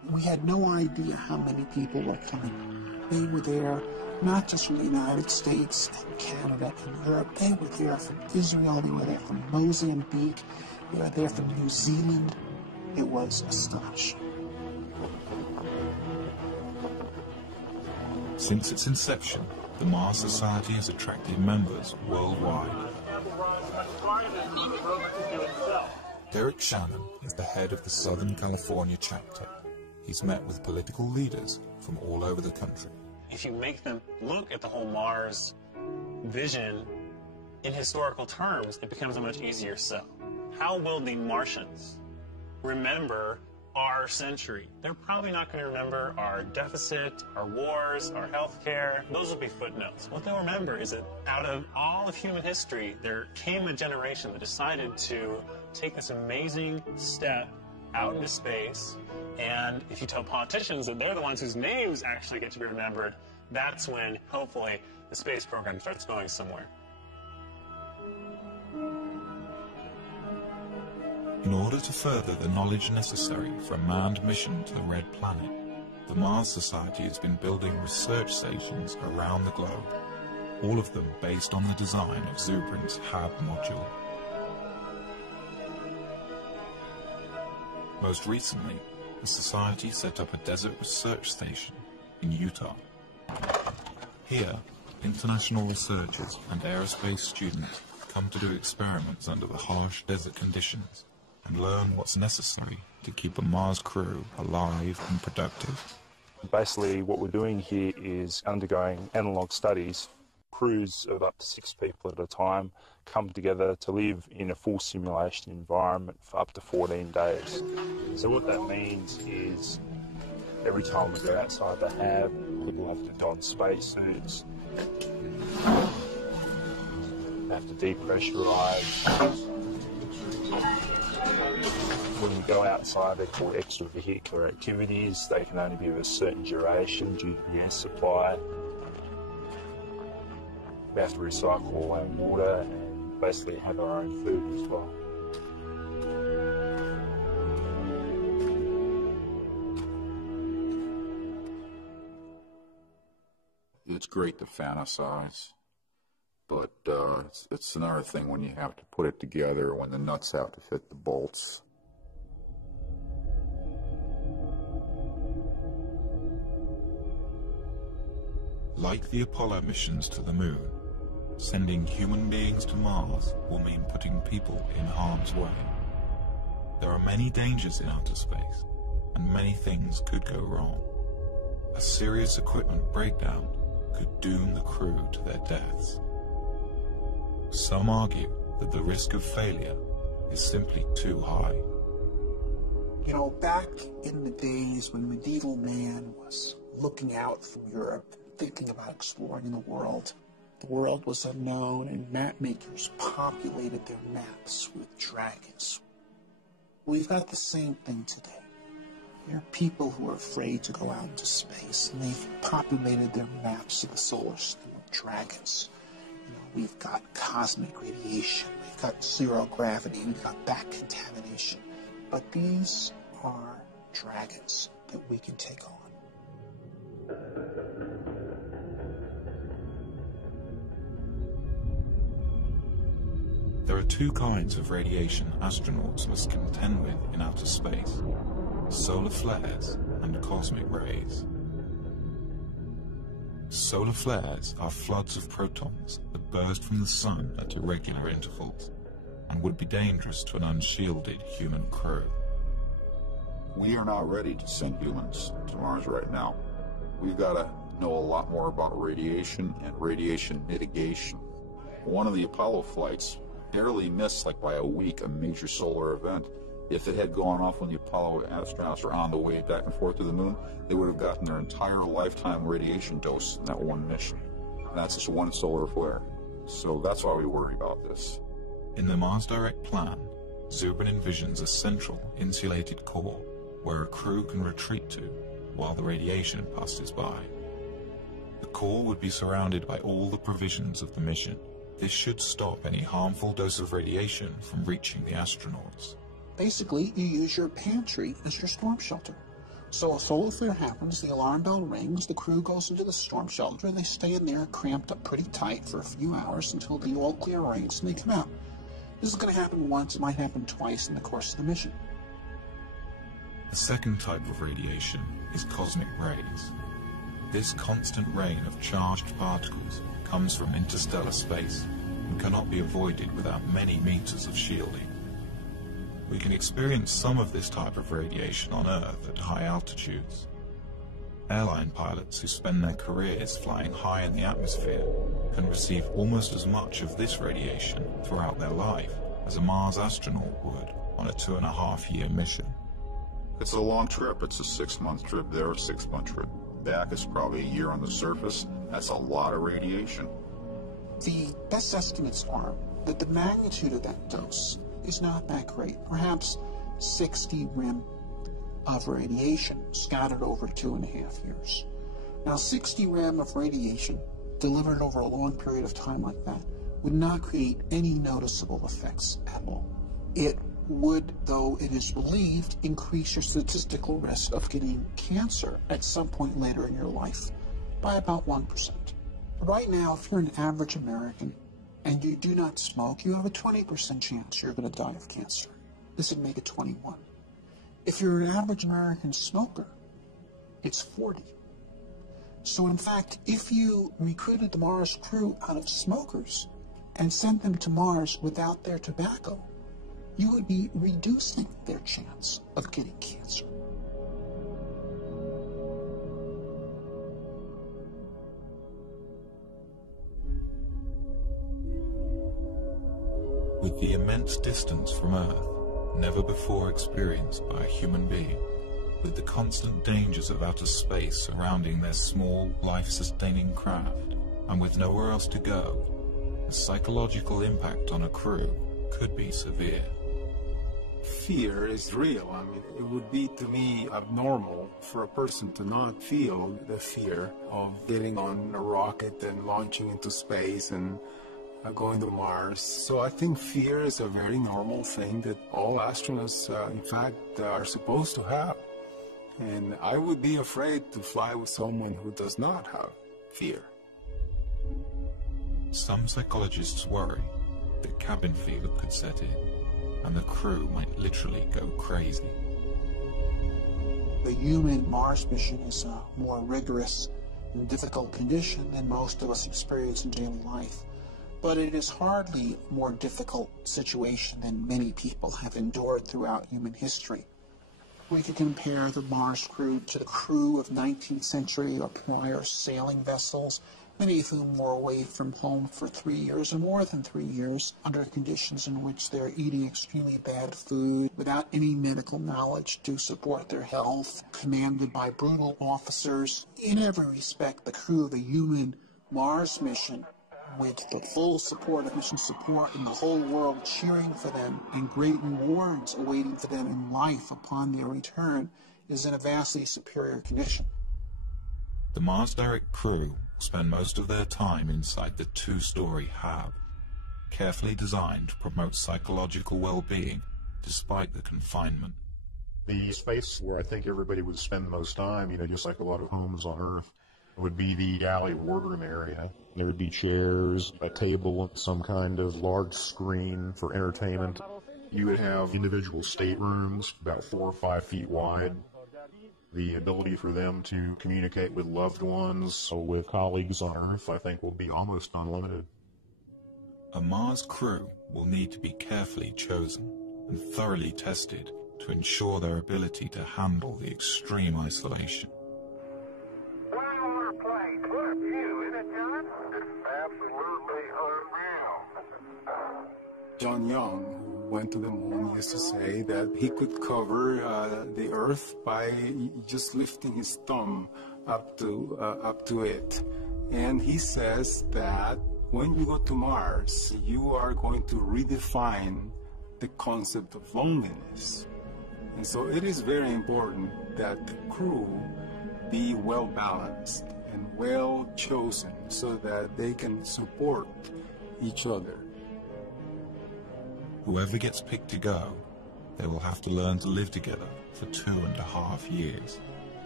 We had no idea how many people were coming. They were there not just from the United States and Canada and Europe. They were there from Israel. They were there from Mozambique. They were there from New Zealand. It was astonishing. Since its inception, the Mars Society has attracted members worldwide. Derek Shannon is the head of the Southern California chapter. He's met with political leaders from all over the country. If you make them look at the whole Mars vision in historical terms, it becomes a much easier sell. How will the Martians remember our century? They're probably not going to remember our deficit, our wars, our healthcare. Those will be footnotes. What they'll remember is that out of all of human history, there came a generation that decided to take this amazing step out into space. And if you tell politicians that they're the ones whose names actually get to be remembered, that's when, hopefully, the space program starts going somewhere. In order to further the knowledge necessary for a manned mission to the Red Planet, the Mars Society has been building research stations around the globe, all of them based on the design of Zubrin's HAB module. Most recently, the Society set up a desert research station in Utah. Here, international researchers and aerospace students come to do experiments under the harsh desert conditions and learn what's necessary to keep a Mars crew alive and productive. Basically, what we're doing here is undergoing analog studies. Crews of up to 6 people at a time come together to live in a full simulation environment for up to 14 days. So what that means is every time we go outside the HAB, people have to don spacesuits, they have to depressurize. When we go outside, they're called extravehicular activities. They can only be of a certain duration due to the air supply. We have to recycle all our water and basically have our own food as well. It's great to fantasize, but it's another thing when you have to put it together, when the nuts have to fit the bolts. Like the Apollo missions to the Moon, sending human beings to Mars will mean putting people in harm's way. There are many dangers in outer space, and many things could go wrong. A serious equipment breakdown could doom the crew to their deaths. Some argue that the risk of failure is simply too high. You know, back in the days when medieval man was looking out from Europe, thinking about exploring the world was unknown, and map makers populated their maps with dragons. We've got the same thing today. There are people who are afraid to go out into space, and they've populated their maps of the solar system with dragons. You know, we've got cosmic radiation, we've got zero gravity, we've got back contamination. But these are dragons that we can take on. There are two kinds of radiation astronauts must contend with in outer space: solar flares and cosmic rays. Solar flares are floods of protons that burst from the sun at irregular intervals and would be dangerous to an unshielded human crew. We are not ready to send humans to Mars right now. We've got to know a lot more about radiation and radiation mitigation. One of the Apollo flights barely missed, like by a week, a major solar event. If it had gone off when the Apollo astronauts were on the way back and forth to the moon, they would have gotten their entire lifetime radiation dose in that one mission. And that's just one solar flare. So that's why we worry about this. In the Mars Direct plan, Zubrin envisions a central insulated core where a crew can retreat to while the radiation passes by. The core would be surrounded by all the provisions of the mission. This should stop any harmful dose of radiation from reaching the astronauts. Basically, you use your pantry as your storm shelter. So a solar flare happens, the alarm bell rings, the crew goes into the storm shelter, and they stay in there cramped up pretty tight for a few hours until the all clear rings and they come out. This is going to happen once, it might happen twice in the course of the mission. A second type of radiation is cosmic rays. This constant rain of charged particles comes from interstellar space and cannot be avoided without many meters of shielding. We can experience some of this type of radiation on Earth at high altitudes. Airline pilots who spend their careers flying high in the atmosphere can receive almost as much of this radiation throughout their life as a Mars astronaut would on a 2.5-year mission. It's a long trip. It's a 6-month trip there, a 6-month trip back. It's probably a year on the surface. That's a lot of radiation. The best estimates are that the magnitude of that dose is not that great, perhaps 60 rem of radiation scattered over 2.5 years. Now, 60 rem of radiation delivered over a long period of time like that would not create any noticeable effects at all. It would, though it is believed, increase your statistical risk of getting cancer at some point later in your life by about 1%. Right now, if you're an average American and you do not smoke, you have a 20% chance you're going to die of cancer. This would make it 21. If you're an average American smoker, it's 40. So in fact, if you recruited the Mars crew out of smokers and sent them to Mars without their tobacco, you would be reducing their chance of getting cancer. With the immense distance from Earth, never before experienced by a human being, with the constant dangers of outer space surrounding their small, life-sustaining craft, and with nowhere else to go, the psychological impact on a crew could be severe. Fear is real. I mean, it would be to me abnormal for a person to not feel the fear of getting on a rocket and launching into space and going to Mars. So I think fear is a very normal thing that all astronauts, in fact, are supposed to have. And I would be afraid to fly with someone who does not have fear. Some psychologists worry that cabin fever could set in, and the crew might literally go crazy. The human Mars mission is a more rigorous and difficult condition than most of us experience in daily life. But it is hardly a more difficult situation than many people have endured throughout human history. We could compare the Mars crew to the crew of 19th century or prior sailing vessels, many of whom were away from home for 3 years or more than 3 years under conditions in which they're eating extremely bad food without any medical knowledge to support their health, commanded by brutal officers. In every respect, the crew of a human Mars mission, with the full support of mission support and the whole world cheering for them and great rewards awaiting for them in life upon their return, is in a vastly superior condition. The Mars Direct crew will spend most of their time inside the 2-story hab, carefully designed to promote psychological well-being despite the confinement. The space where I think everybody would spend the most time, just like a lot of homes on Earth, would be the galley wardroom area. There would be chairs, a table, some kind of large screen for entertainment. You would have individual staterooms about 4 or 5 feet wide. The ability for them to communicate with loved ones or with colleagues on Earth, I think, will be almost unlimited. A Mars crew will need to be carefully chosen and thoroughly tested to ensure their ability to handle the extreme isolation. What a view, isn't it, John? It's absolutely unreal. John Young, who went to the moon, used to say that he could cover the Earth by just lifting his thumb up to it. And he says that when you go to Mars, you are going to redefine the concept of loneliness. And so it is very important that the crew be well balanced and well chosen so that they can support each other. Whoever gets picked to go, they will have to learn to live together for 2.5 years.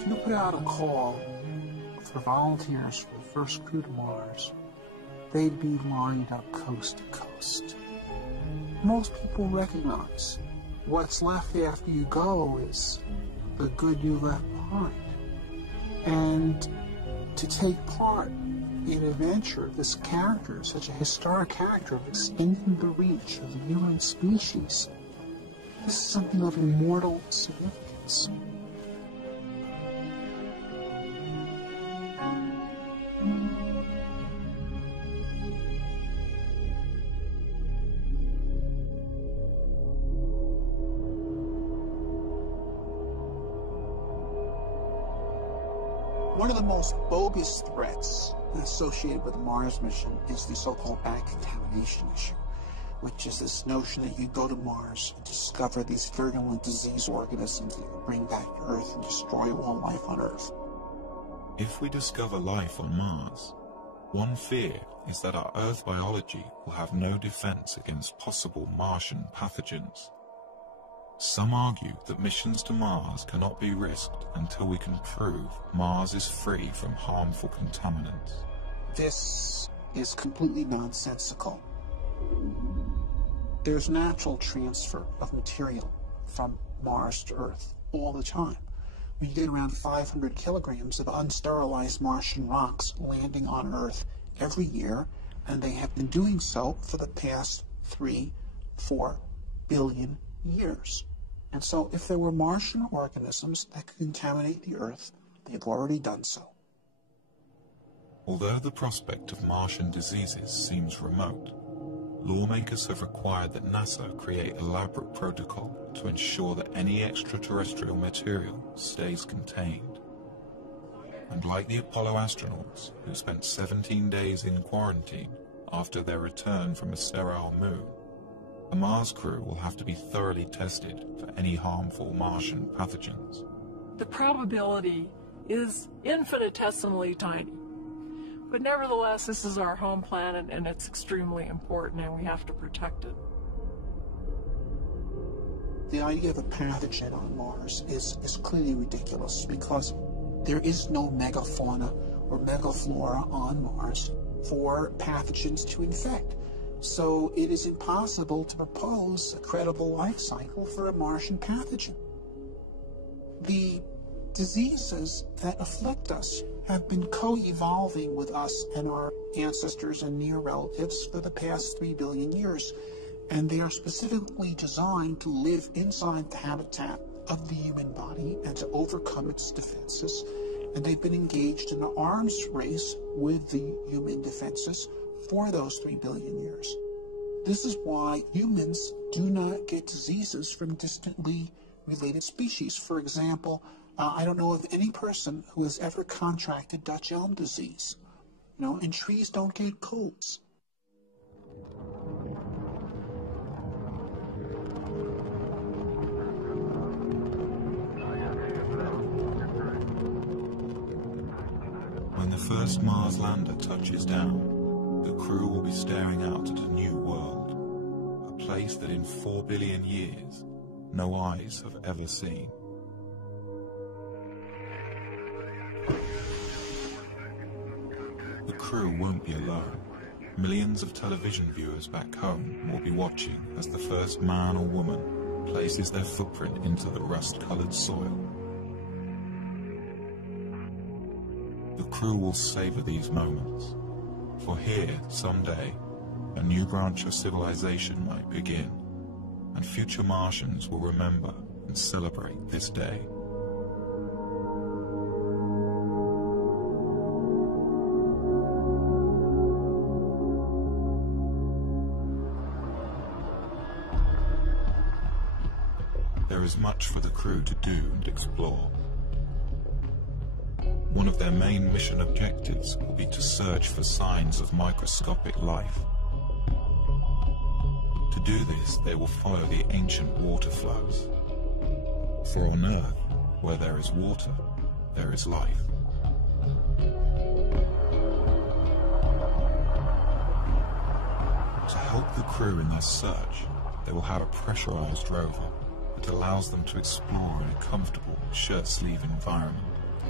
if you put out a call for volunteers for the first crew to Mars, they'd be lined up coast to coast. Most people recognize what's left after you go is the good you left behind. And to take part in a venture of this character, such a historic character of extending the reach of the human species, this is something of immortal significance. One of the most bogus threats associated with the Mars mission is the so-called bad contamination issue, which is this notion that you go to Mars and discover these virulent disease organisms that you bring back to Earth and destroy all life on Earth. If we discover life on Mars, one fear is that our Earth biology will have no defense against possible Martian pathogens. Some argue that missions to Mars cannot be risked until we can prove Mars is free from harmful contaminants. This is completely nonsensical. There's natural transfer of material from Mars to Earth all the time. We get around 500 kilograms of unsterilized Martian rocks landing on Earth every year, and they have been doing so for the past 3-4 billion years. And so if there were Martian organisms that could contaminate the Earth, they've already done so. Although the prospect of Martian diseases seems remote, lawmakers have required that NASA create elaborate protocol to ensure that any extraterrestrial material stays contained. And like the Apollo astronauts, who spent 17 days in quarantine after their return from a sterile moon, the Mars crew will have to be thoroughly tested for any harmful Martian pathogens. The probability is infinitesimally tiny. But nevertheless, this is our home planet, and it's extremely important, and we have to protect it. The idea of a pathogen on Mars is clearly ridiculous because there is no megafauna or megaflora on Mars for pathogens to infect. So it is impossible to propose a credible life cycle for a Martian pathogen. The diseases that afflict us have been co-evolving with us and our ancestors and near relatives for the past 3 billion years, and they are specifically designed to live inside the habitat of the human body and to overcome its defenses, and they've been engaged in an arms race with the human defenses for those 3 billion years. This is why humans do not get diseases from distantly related species. For example, I don't know of any person who has ever contracted Dutch elm disease. You know, and trees don't get colds. When the first Mars lander touches down, the crew will be staring out at a new world, a place that in 4 billion years, no eyes have ever seen. The crew won't be alone. Millions of television viewers back home will be watching as the first man or woman places their footprint into the rust-colored soil. The crew will savor these moments, for here, someday, a new branch of civilization might begin, and future Martians will remember and celebrate this day. There is much for the crew to do and explore. One of their main mission objectives will be to search for signs of microscopic life. To do this, they will follow the ancient water flows. For on Earth, where there is water, there is life. To help the crew in their search, they will have a pressurized rover that allows them to explore in a comfortable shirt-sleeve environment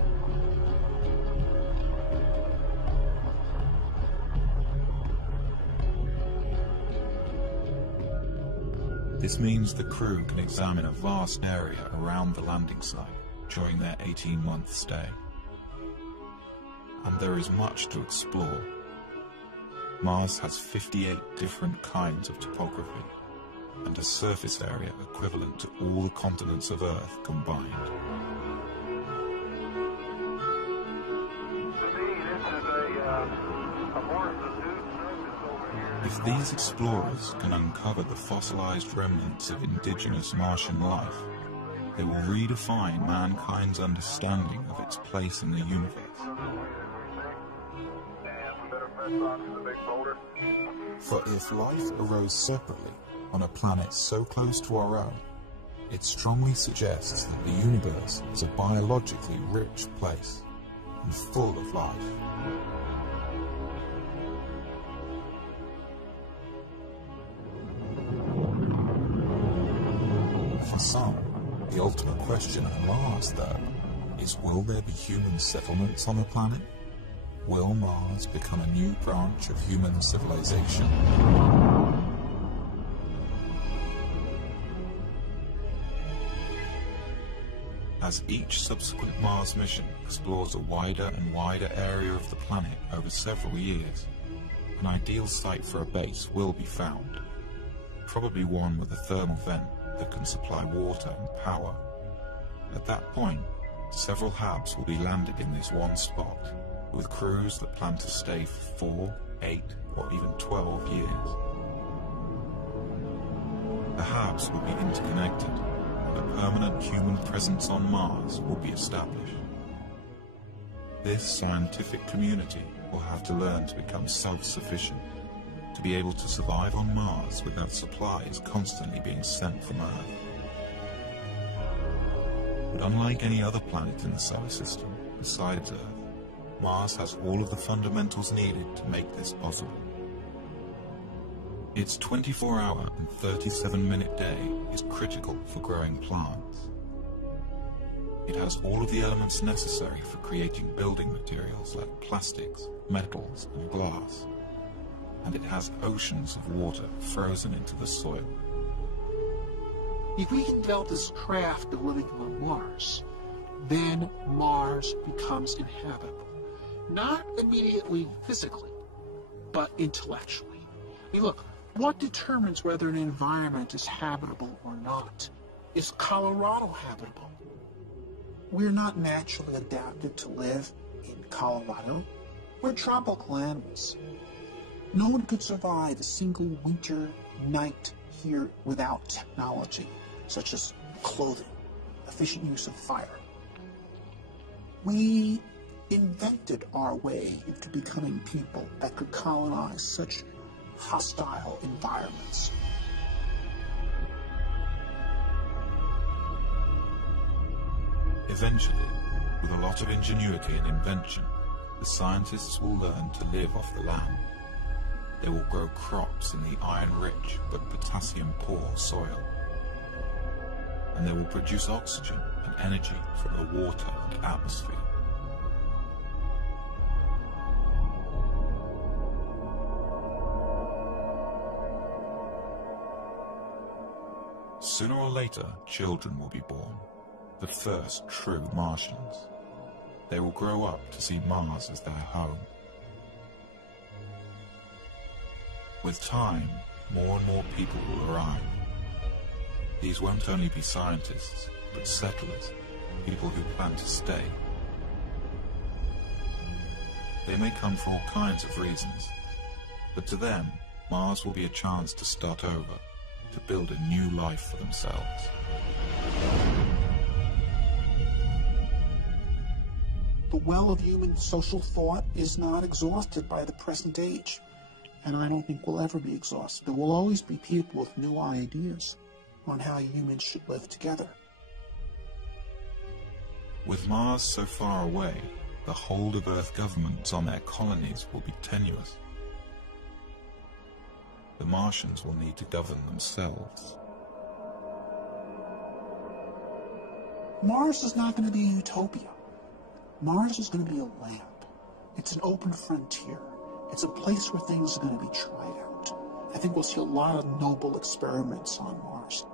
This means the crew can examine a vast area around the landing site during their 18-month stay. And there is much to explore. Mars has 58 different kinds of topography, and a surface area equivalent to all the continents of Earth combined. If these explorers can uncover the fossilized remnants of indigenous Martian life, they will redefine mankind's understanding of its place in the universe. For if life arose separately on a planet so close to our own, it strongly suggests that the universe is a biologically rich place and full of life. For some, the ultimate question of Mars, though, is will there be human settlements on the planet? Will Mars become a new branch of human civilization? As each subsequent Mars mission explores a wider and wider area of the planet over several years, an ideal site for a base will be found, probably one with a thermal vent that can supply water and power. At that point, several HABs will be landed in this one spot, with crews that plan to stay for 4, 8, or even 12 years. The HABs will be interconnected, and a permanent human presence on Mars will be established. This scientific community will have to learn to become self-sufficient, to be able to survive on Mars without supplies constantly being sent from Earth. But unlike any other planet in the solar system, besides Earth, Mars has all of the fundamentals needed to make this possible. Its 24-hour and 37-minute day is critical for growing plants. It has all of the elements necessary for creating building materials like plastics, metals, and glass. And it has oceans of water frozen into the soil. If we can develop this craft of living on Mars, then Mars becomes inhabitable. Not immediately physically, but intellectually. I mean, look, what determines whether an environment is habitable or not? Is Colorado habitable? We're not naturally adapted to live in Colorado. We're tropical animals. No one could survive a single winter night here without technology, such as clothing, efficient use of fire. We invented our way into becoming people that could colonize such hostile environments. Eventually, with a lot of ingenuity and invention, the scientists will learn to live off the land. They will grow crops in the iron-rich but potassium-poor soil. And they will produce oxygen and energy from the water and atmosphere. Sooner or later, children will be born, the first true Martians. They will grow up to see Mars as their home. With time, more and more people will arrive. These won't only be scientists, but settlers, people who plan to stay. They may come for all kinds of reasons, but to them, Mars will be a chance to start over, to build a new life for themselves. The well of human social thought is not exhausted by the present age, and I don't think will ever be exhausted. There will always be people with new ideas on how humans should live together. With Mars so far away, the hold of Earth governments on their colonies will be tenuous. The Martians will need to govern themselves. Mars is not going to be a utopia. Mars is going to be a lab. It's an open frontier. It's a place where things are going to be tried out. I think we'll see a lot of noble experiments on Mars.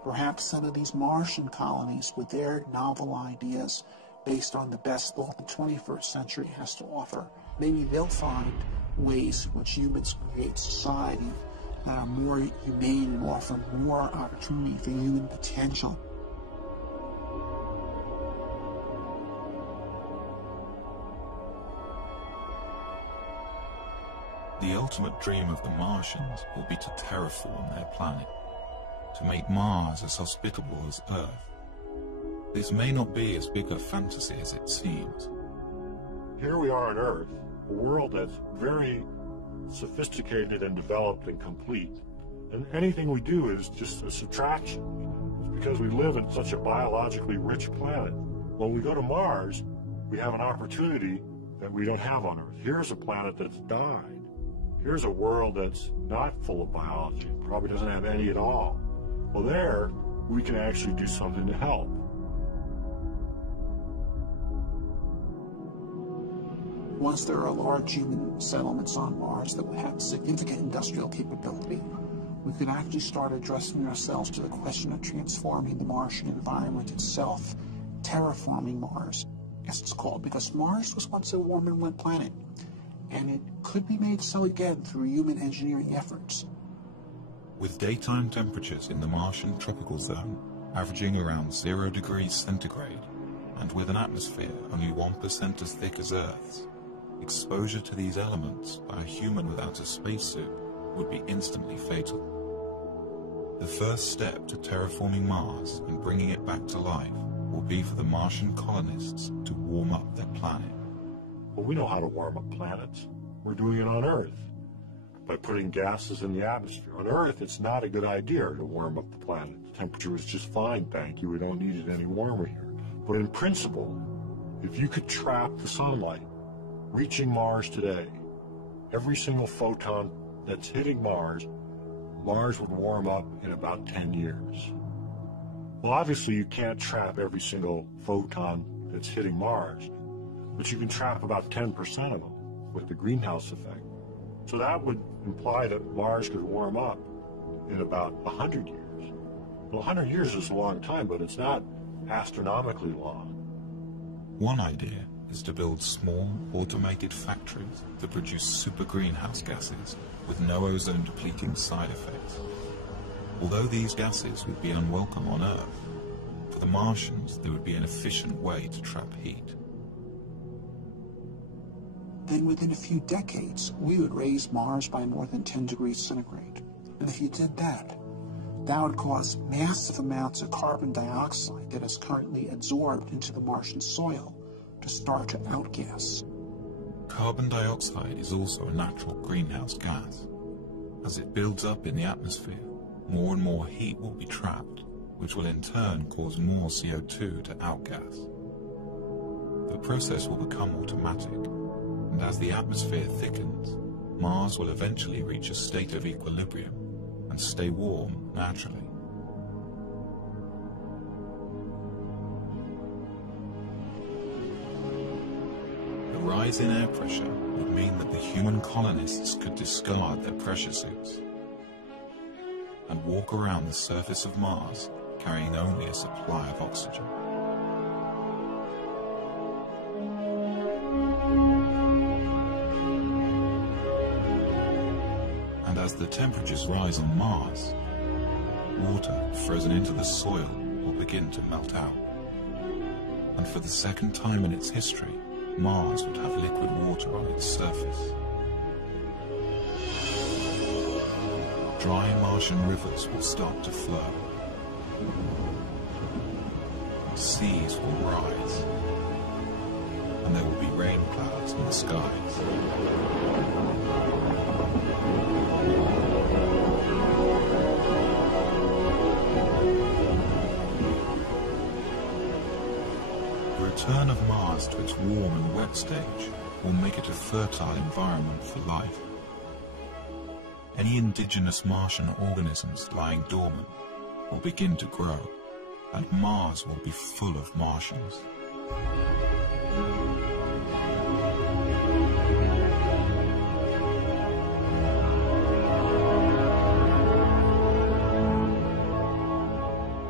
Perhaps some of these Martian colonies, with their novel ideas based on the best that the 21st century has to offer, maybe they'll find ways in which humans create society that are more humane and offer more opportunity for human potential. The ultimate dream of the Martians will be to terraform their planet, to make Mars as hospitable as Earth. This may not be as big a fantasy as it seems. Here we are on Earth, a world that's very sophisticated and developed and complete. And anything we do is just a subtraction. It's because we live in such a biologically rich planet. When we go to Mars, we have an opportunity that we don't have on Earth. Here's a planet that's died. Here's a world that's not full of biology, probably doesn't have any at all. Well, there, we can actually do something to help. Once there are large human settlements on Mars that will have significant industrial capability, we could actually start addressing ourselves to the question of transforming the Martian environment itself, terraforming Mars, as it's called, because Mars was once a warm and wet planet, and it could be made so again through human engineering efforts. With daytime temperatures in the Martian tropical zone averaging around 0 degrees centigrade, and with an atmosphere only 1% as thick as Earth's, exposure to these elements by a human without a spacesuit would be instantly fatal. The first step to terraforming Mars and bringing it back to life will be for the Martian colonists to warm up their planet. Well, we know how to warm up planets. We're doing it on Earth by putting gases in the atmosphere. On Earth, it's not a good idea to warm up the planet. The temperature is just fine, thank you. We don't need it any warmer here. But in principle, if you could trap the sunlight reaching Mars today, every single photon that's hitting Mars, Mars would warm up in about 10 years. Well, obviously you can't trap every single photon that's hitting Mars, but you can trap about 10% of them with the greenhouse effect. So that would imply that Mars could warm up in about 100 years. Well, 100 years is a long time, but it's not astronomically long. One idea is to build small, automated factories that produce super greenhouse gases with no ozone-depleting side effects. Although these gases would be unwelcome on Earth, for the Martians there would be an efficient way to trap heat. Then within a few decades, we would raise Mars by more than 10 degrees centigrade. And if you did that, that would cause massive amounts of carbon dioxide that is currently absorbed into the Martian soil to start to outgas. Carbon dioxide is also a natural greenhouse gas. As it builds up in the atmosphere, more and more heat will be trapped, which will in turn cause more CO2 to outgas. The process will become automatic, and as the atmosphere thickens, Mars will eventually reach a state of equilibrium and stay warm naturally. The rise in air pressure would mean that the human colonists could discard their pressure suits and walk around the surface of Mars carrying only a supply of oxygen. And as the temperatures rise on Mars, water frozen into the soil will begin to melt out. And for the second time in its history, Mars would have liquid water on its surface. Dry Martian rivers will start to flow. Seas will rise. And there will be rain clouds in the skies. The return of Mars to its warm and wet stage will make it a fertile environment for life. Any indigenous Martian organisms lying dormant will begin to grow, and Mars will be full of Martians.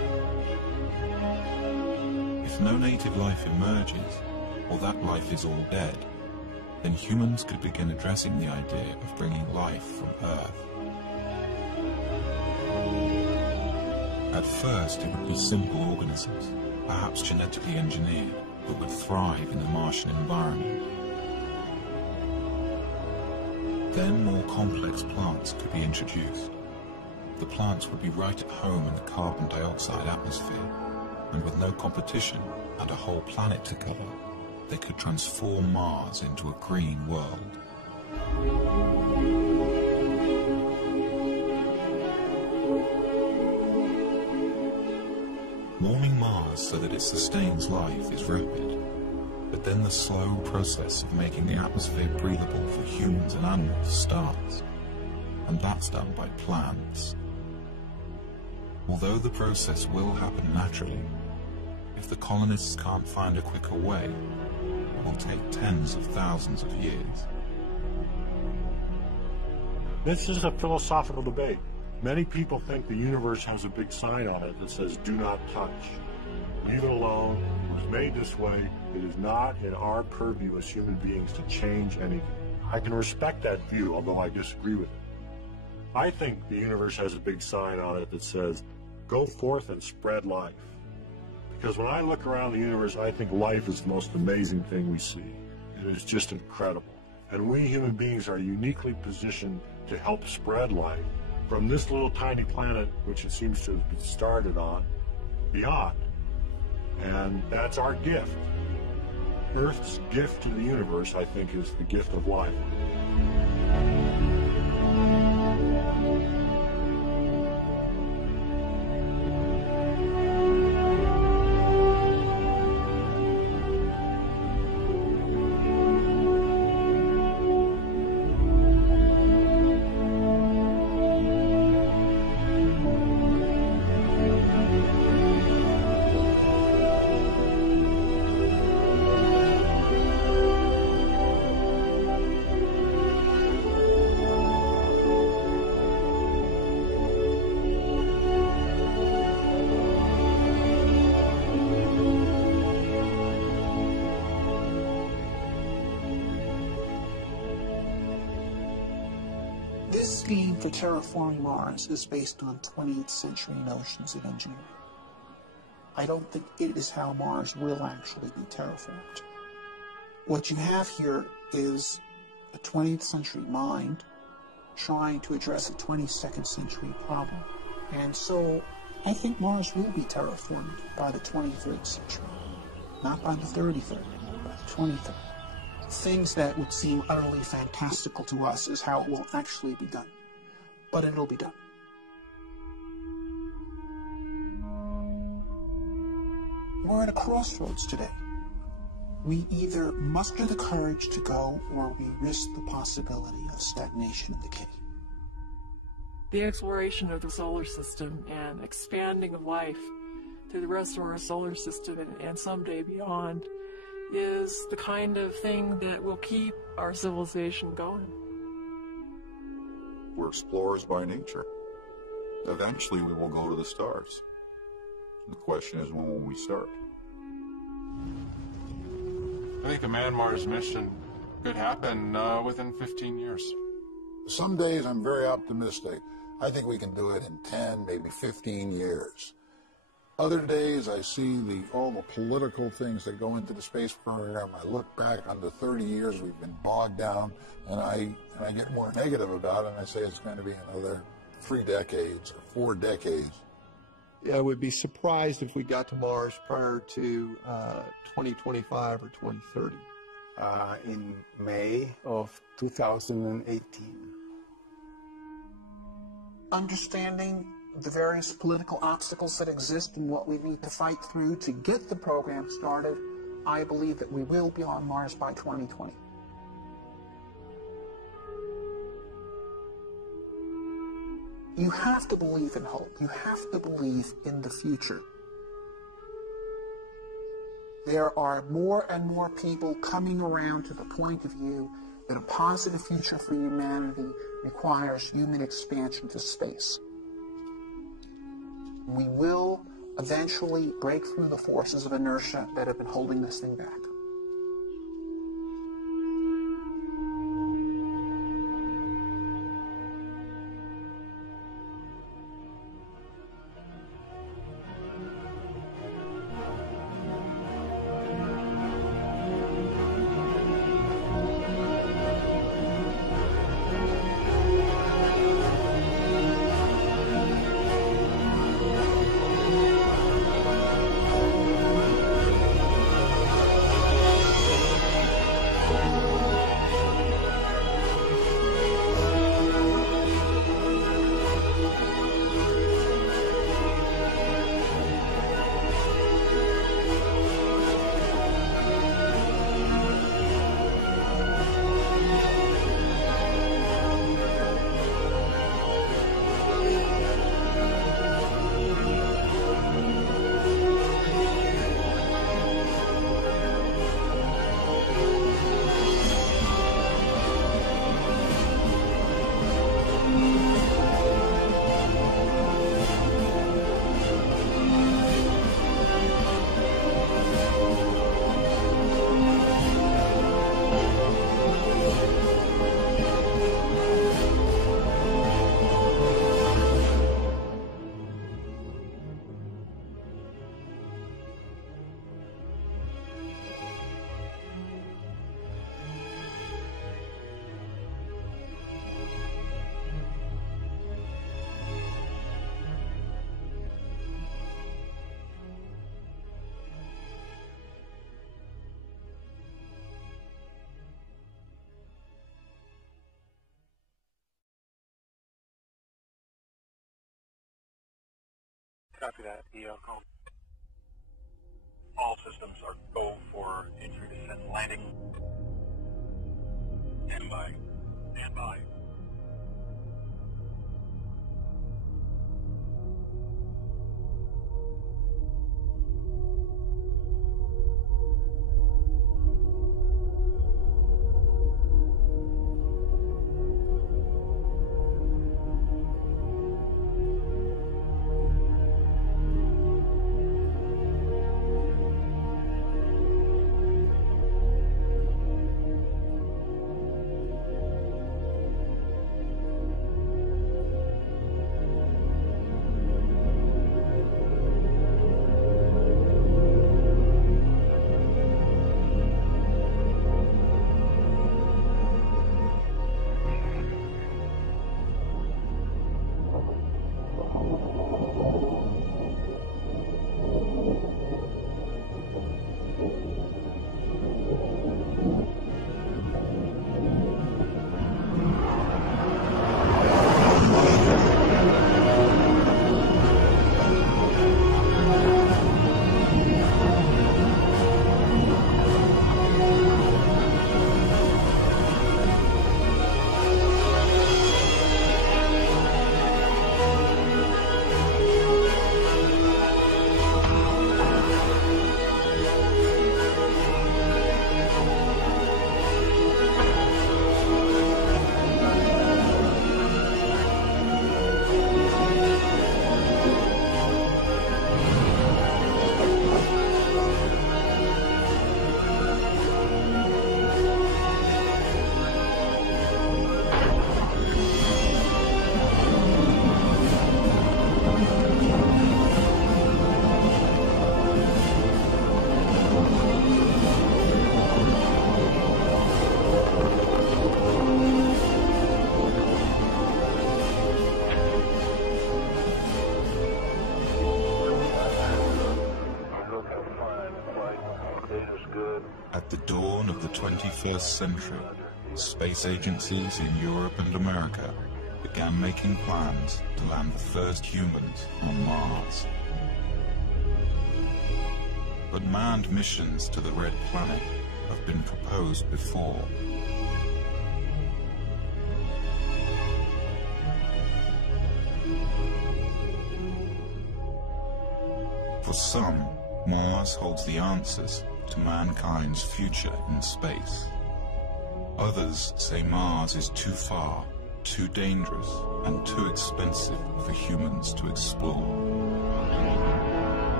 no native life emerges, or that life is all dead, then humans could begin addressing the idea of bringing life from Earth. At first, it would be simple organisms, perhaps genetically engineered, that would thrive in the Martian environment. Then more complex plants could be introduced. The plants would be right at home in the carbon dioxide atmosphere, and with no competition and a whole planet to cover, they could transform Mars into a green world. Warming Mars so that it sustains life is rapid, but then the slow process of making the atmosphere breathable for humans and animals starts, and that's done by plants. Although the process will happen naturally, if the colonists can't find a quicker way, it will take tens of thousands of years. This is a philosophical debate. Many people think the universe has a big sign on it that says, "Do not touch. Leave it alone. It was made this way. It is not in our purview as human beings to change anything." I can respect that view, although I disagree with it. I think the universe has a big sign on it that says, "Go forth and spread life." Because when I look around the universe, I think life is the most amazing thing we see. It is just incredible. And we human beings are uniquely positioned to help spread life from this little tiny planet, which it seems to have been started on, beyond. And that's our gift. Earth's gift to the universe, I think, is the gift of life. This scheme for terraforming Mars is based on 20th century notions of engineering. I don't think it is how Mars will actually be terraformed. What you have here is a 20th century mind trying to address a 22nd century problem. And so I think Mars will be terraformed by the 23rd century, not by the 33rd, by the 23rd. Things that would seem utterly fantastical to us is how it will actually be done. But it'll be done. We're at a crossroads today. We either muster the courage to go, or we risk the possibility of stagnation and decay. The exploration of the solar system and expanding of life to the rest of our solar system and someday beyond is the kind of thing that will keep our civilization going. We're explorers by nature. Eventually we will go to the stars. The question is, when will we start? I think a man-Mars mission could happen within 15 years. Some days I'm very optimistic. I think we can do it in 10, maybe 15 years. Other days I see all the political things that go into the space program. I look back on the 30 years we've been bogged down, and I get more negative about it, and I say it's going to be another 3 decades or 4 decades. I would be surprised if we got to Mars prior to 2025 or 2030. In May of 2018. Understanding the various political obstacles that exist and what we need to fight through to get the program started, I believe that we will be on Mars by 2020. You have to believe in hope. You have to believe in the future. There are more and more people coming around to the point of view that a positive future for humanity requires human expansion to space. We will eventually break through the forces of inertia that have been holding this thing back. Copy that, EO. All systems are go for entry, descent, landing. Stand by. Stand by. At the dawn of the 21st century, space agencies in Europe and America began making plans to land the first humans on Mars. But manned missions to the Red Planet have been proposed before. For some, Mars holds the answers to mankind's future in space. Others say Mars is too far, too dangerous, and too expensive for humans to explore.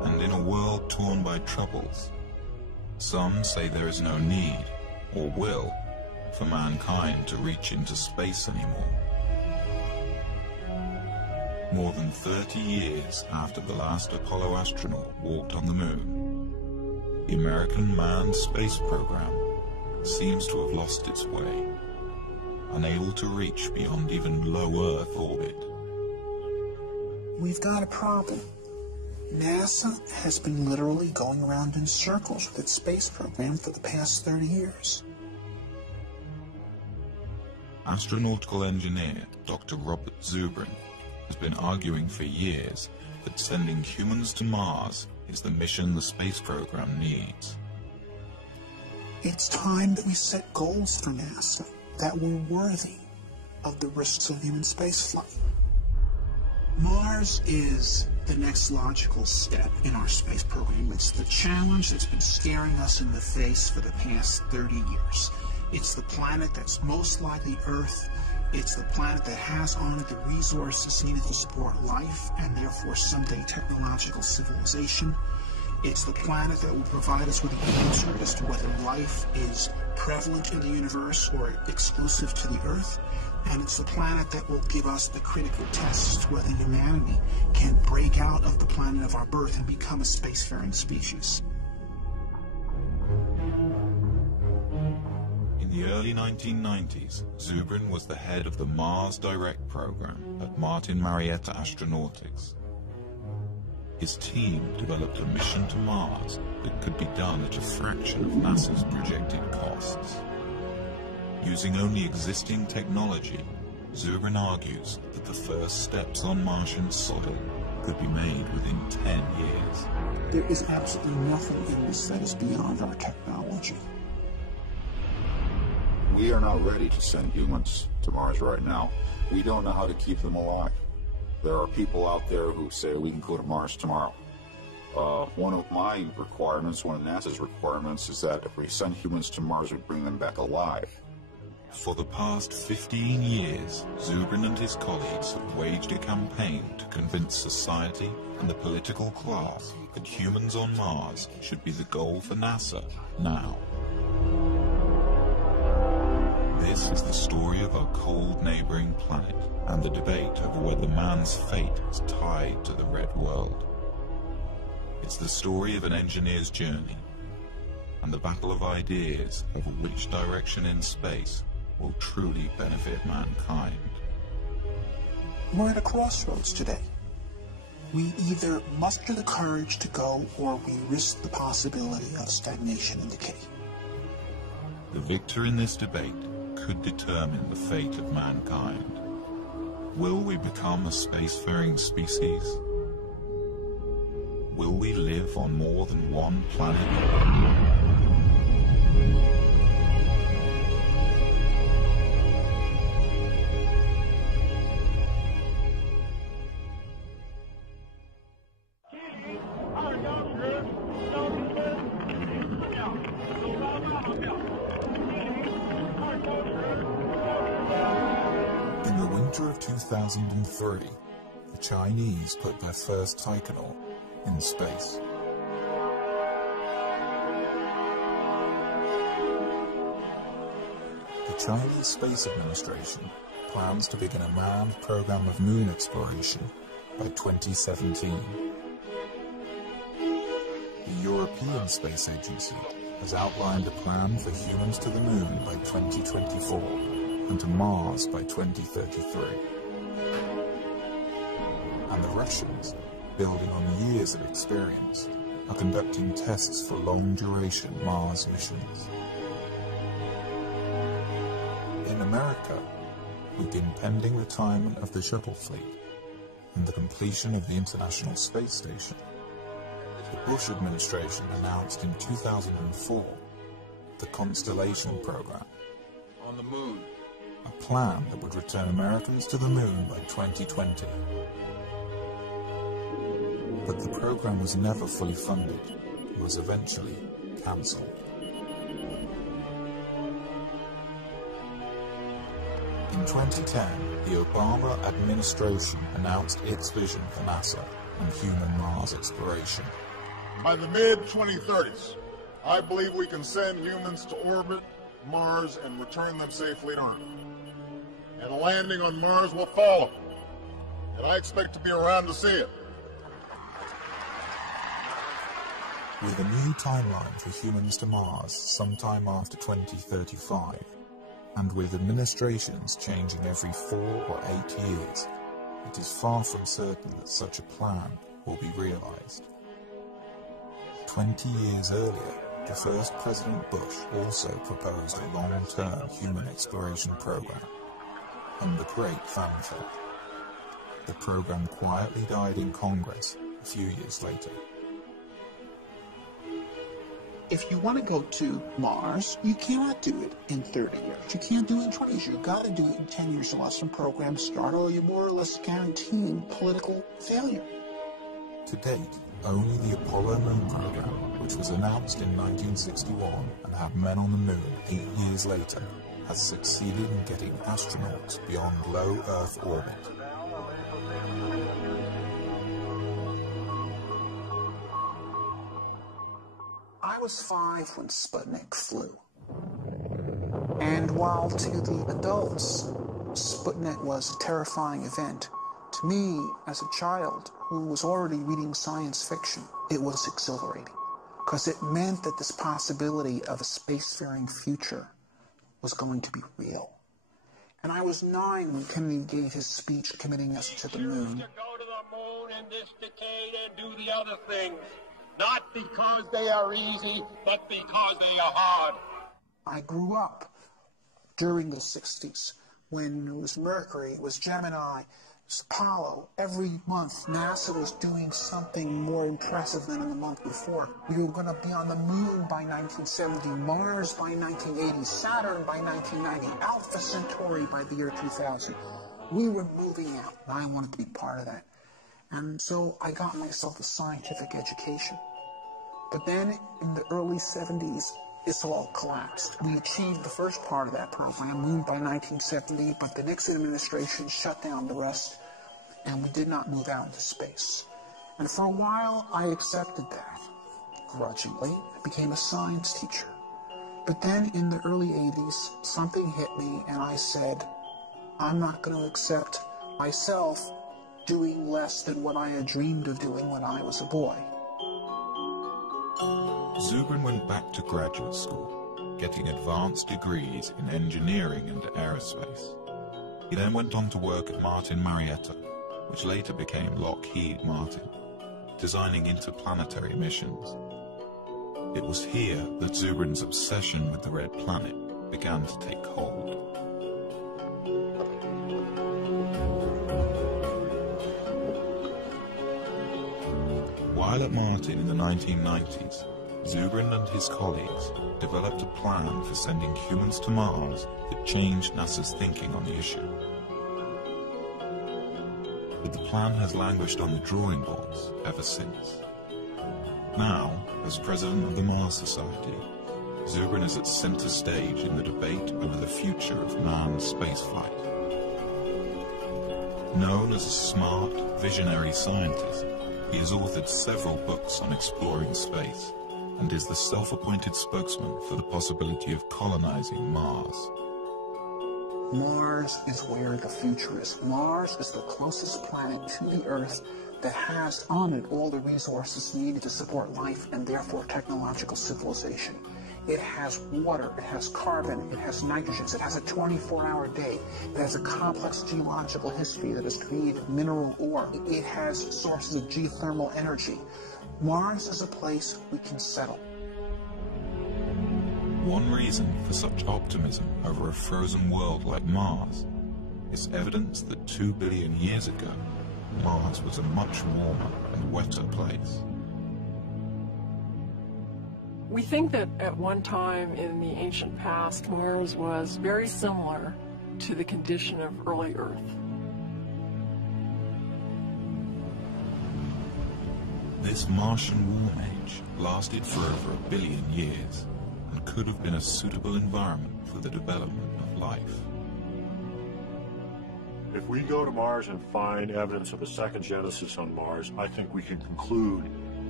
And in a world torn by troubles, some say there is no need, or will, for mankind to reach into space anymore. More than 30 years after the last Apollo astronaut walked on the moon, the American manned space program seems to have lost its way, unable to reach beyond even low Earth orbit. We've got a problem. NASA has been literally going around in circles with its space program for the past 30 years. Astronautical engineer Dr. Robert Zubrin has been arguing for years that sending humans to Mars is the mission the space program needs. It's time that we set goals for NASA that were worthy of the risks of human spaceflight. Mars is the next logical step in our space program. It's the challenge that's been staring us in the face for the past 30 years. It's the planet that's most likely Earth. It's the planet that has on it the resources needed to support life and therefore someday technological civilization. It's the planet that will provide us with the answer as to whether life is prevalent in the universe or exclusive to the Earth. And it's the planet that will give us the critical tests whether humanity can break out of the planet of our birth and become a spacefaring species. In the early 1990s, Zubrin was the head of the Mars Direct program at Martin Marietta Astronautics. His team developed a mission to Mars that could be done at a fraction of NASA's projected costs. Using only existing technology, Zubrin argues that the first steps on Martian soil could be made within 10 years. There is absolutely nothing in this that is beyond our technology. We are not ready to send humans to Mars right now. We don't know how to keep them alive. There are people out there who say we can go to Mars tomorrow. One of my requirements, one of NASA's requirements, is that if we send humans to Mars, we bring them back alive. For the past 15 years, Zubrin and his colleagues have waged a campaign to convince society and the political class that humans on Mars should be the goal for NASA now. This is the story of our cold neighboring planet and the debate over whether man's fate is tied to the red world. It's the story of an engineer's journey and the battle of ideas over which direction in space will truly benefit mankind. We're at a crossroads today. We either muster the courage to go or we risk the possibility of stagnation and decay. The victor in this debate could determine the fate of mankind. Will we become a spacefaring species? Will we live on more than one planet? In the winter of 2003, the Chinese put their first taikonaut in space. The Chinese Space Administration plans to begin a manned program of moon exploration by 2017. The European Space Agency has outlined a plan for humans to the moon by 2024 and to Mars by 2033. And the Russians, building on years of experience, are conducting tests for long-duration Mars missions. In America, with the impending retirement of the shuttle fleet and the completion of the International Space Station, the Bush administration announced in 2004 the Constellation Program. On the moon. A plan that would return Americans to the moon by 2020. But the program was never fully funded and was eventually cancelled. In 2010, the Obama administration announced its vision for NASA and human Mars exploration. By the mid-2030s, I believe we can send humans to orbit Mars and return them safely to Earth. And a landing on Mars will follow. And I expect to be around to see it. With a new timeline for humans to Mars sometime after 2035, and with administrations changing every 4 or 8 years, it is far from certain that such a plan will be realized. 20 years earlier, the first President Bush also proposed a long-term human exploration program, under great fanfare. The program quietly died in Congress a few years later. If you want to go to Mars, you cannot do it in 30 years. You can't do it in 20 years. You've got to do it in 10 years unless some programs start, or you're more or less guaranteeing political failure. To date, only the Apollo moon program, which was announced in 1961 and had men on the moon 8 years later, has succeeded in getting astronauts beyond low Earth orbit. I was 5 when Sputnik flew. And while to the adults, Sputnik was a terrifying event, to me, as a child who was already reading science fiction, it was exhilarating. Because it meant that this possibility of a spacefaring future was going to be real. And I was 9 when Kennedy gave his speech committing us to the moon. To go to the moon in this decade and do the other things. Not because they are easy, but because they are hard. I grew up during the 60s when it was Mercury, it was Gemini, it was Apollo. Every month, NASA was doing something more impressive than in the month before. We were going to be on the moon by 1970, Mars by 1980, Saturn by 1990, Alpha Centauri by the year 2000. We were moving out, and I wanted to be part of that. And so I got myself a scientific education. But then in the early 70s, this all collapsed. We achieved the first part of that program, moon by 1970, but the Nixon administration shut down the rest, and we did not move out into space. And for a while, I accepted that. Grudgingly, I became a science teacher. But then in the early 80s, something hit me, and I said, I'm not going to accept myself doing less than what I had dreamed of doing when I was a boy. Zubrin went back to graduate school, getting advanced degrees in engineering and aerospace. He then went on to work at Martin Marietta, which later became Lockheed Martin, designing interplanetary missions. It was here that Zubrin's obsession with the Red Planet began to take hold. While at Martin in the 1990s, Zubrin and his colleagues developed a plan for sending humans to Mars that changed NASA's thinking on the issue. But the plan has languished on the drawing boards ever since. Now, as president of the Mars Society, Zubrin is at center stage in the debate over the future of manned spaceflight. Known as a smart, visionary scientist, he has authored several books on exploring space and is the self-appointed spokesman for the possibility of colonizing Mars. Mars is where the future is. Mars is the closest planet to the Earth that has on it all the resources needed to support life and therefore technological civilization. It has water, it has carbon, it has nitrogen, it has a 24-hour day, it has a complex geological history that has created mineral ore, it has sources of geothermal energy. Mars is a place we can settle. One reason for such optimism over a frozen world like Mars is evidence that 2 billion years ago, Mars was a much warmer and wetter place. We think that at one time in the ancient past, Mars was very similar to the condition of early Earth. This Martian warm age lasted for over 1 billion years and could have been a suitable environment for the development of life. If we go to Mars and find evidence of a second Genesis on Mars, I think we can conclude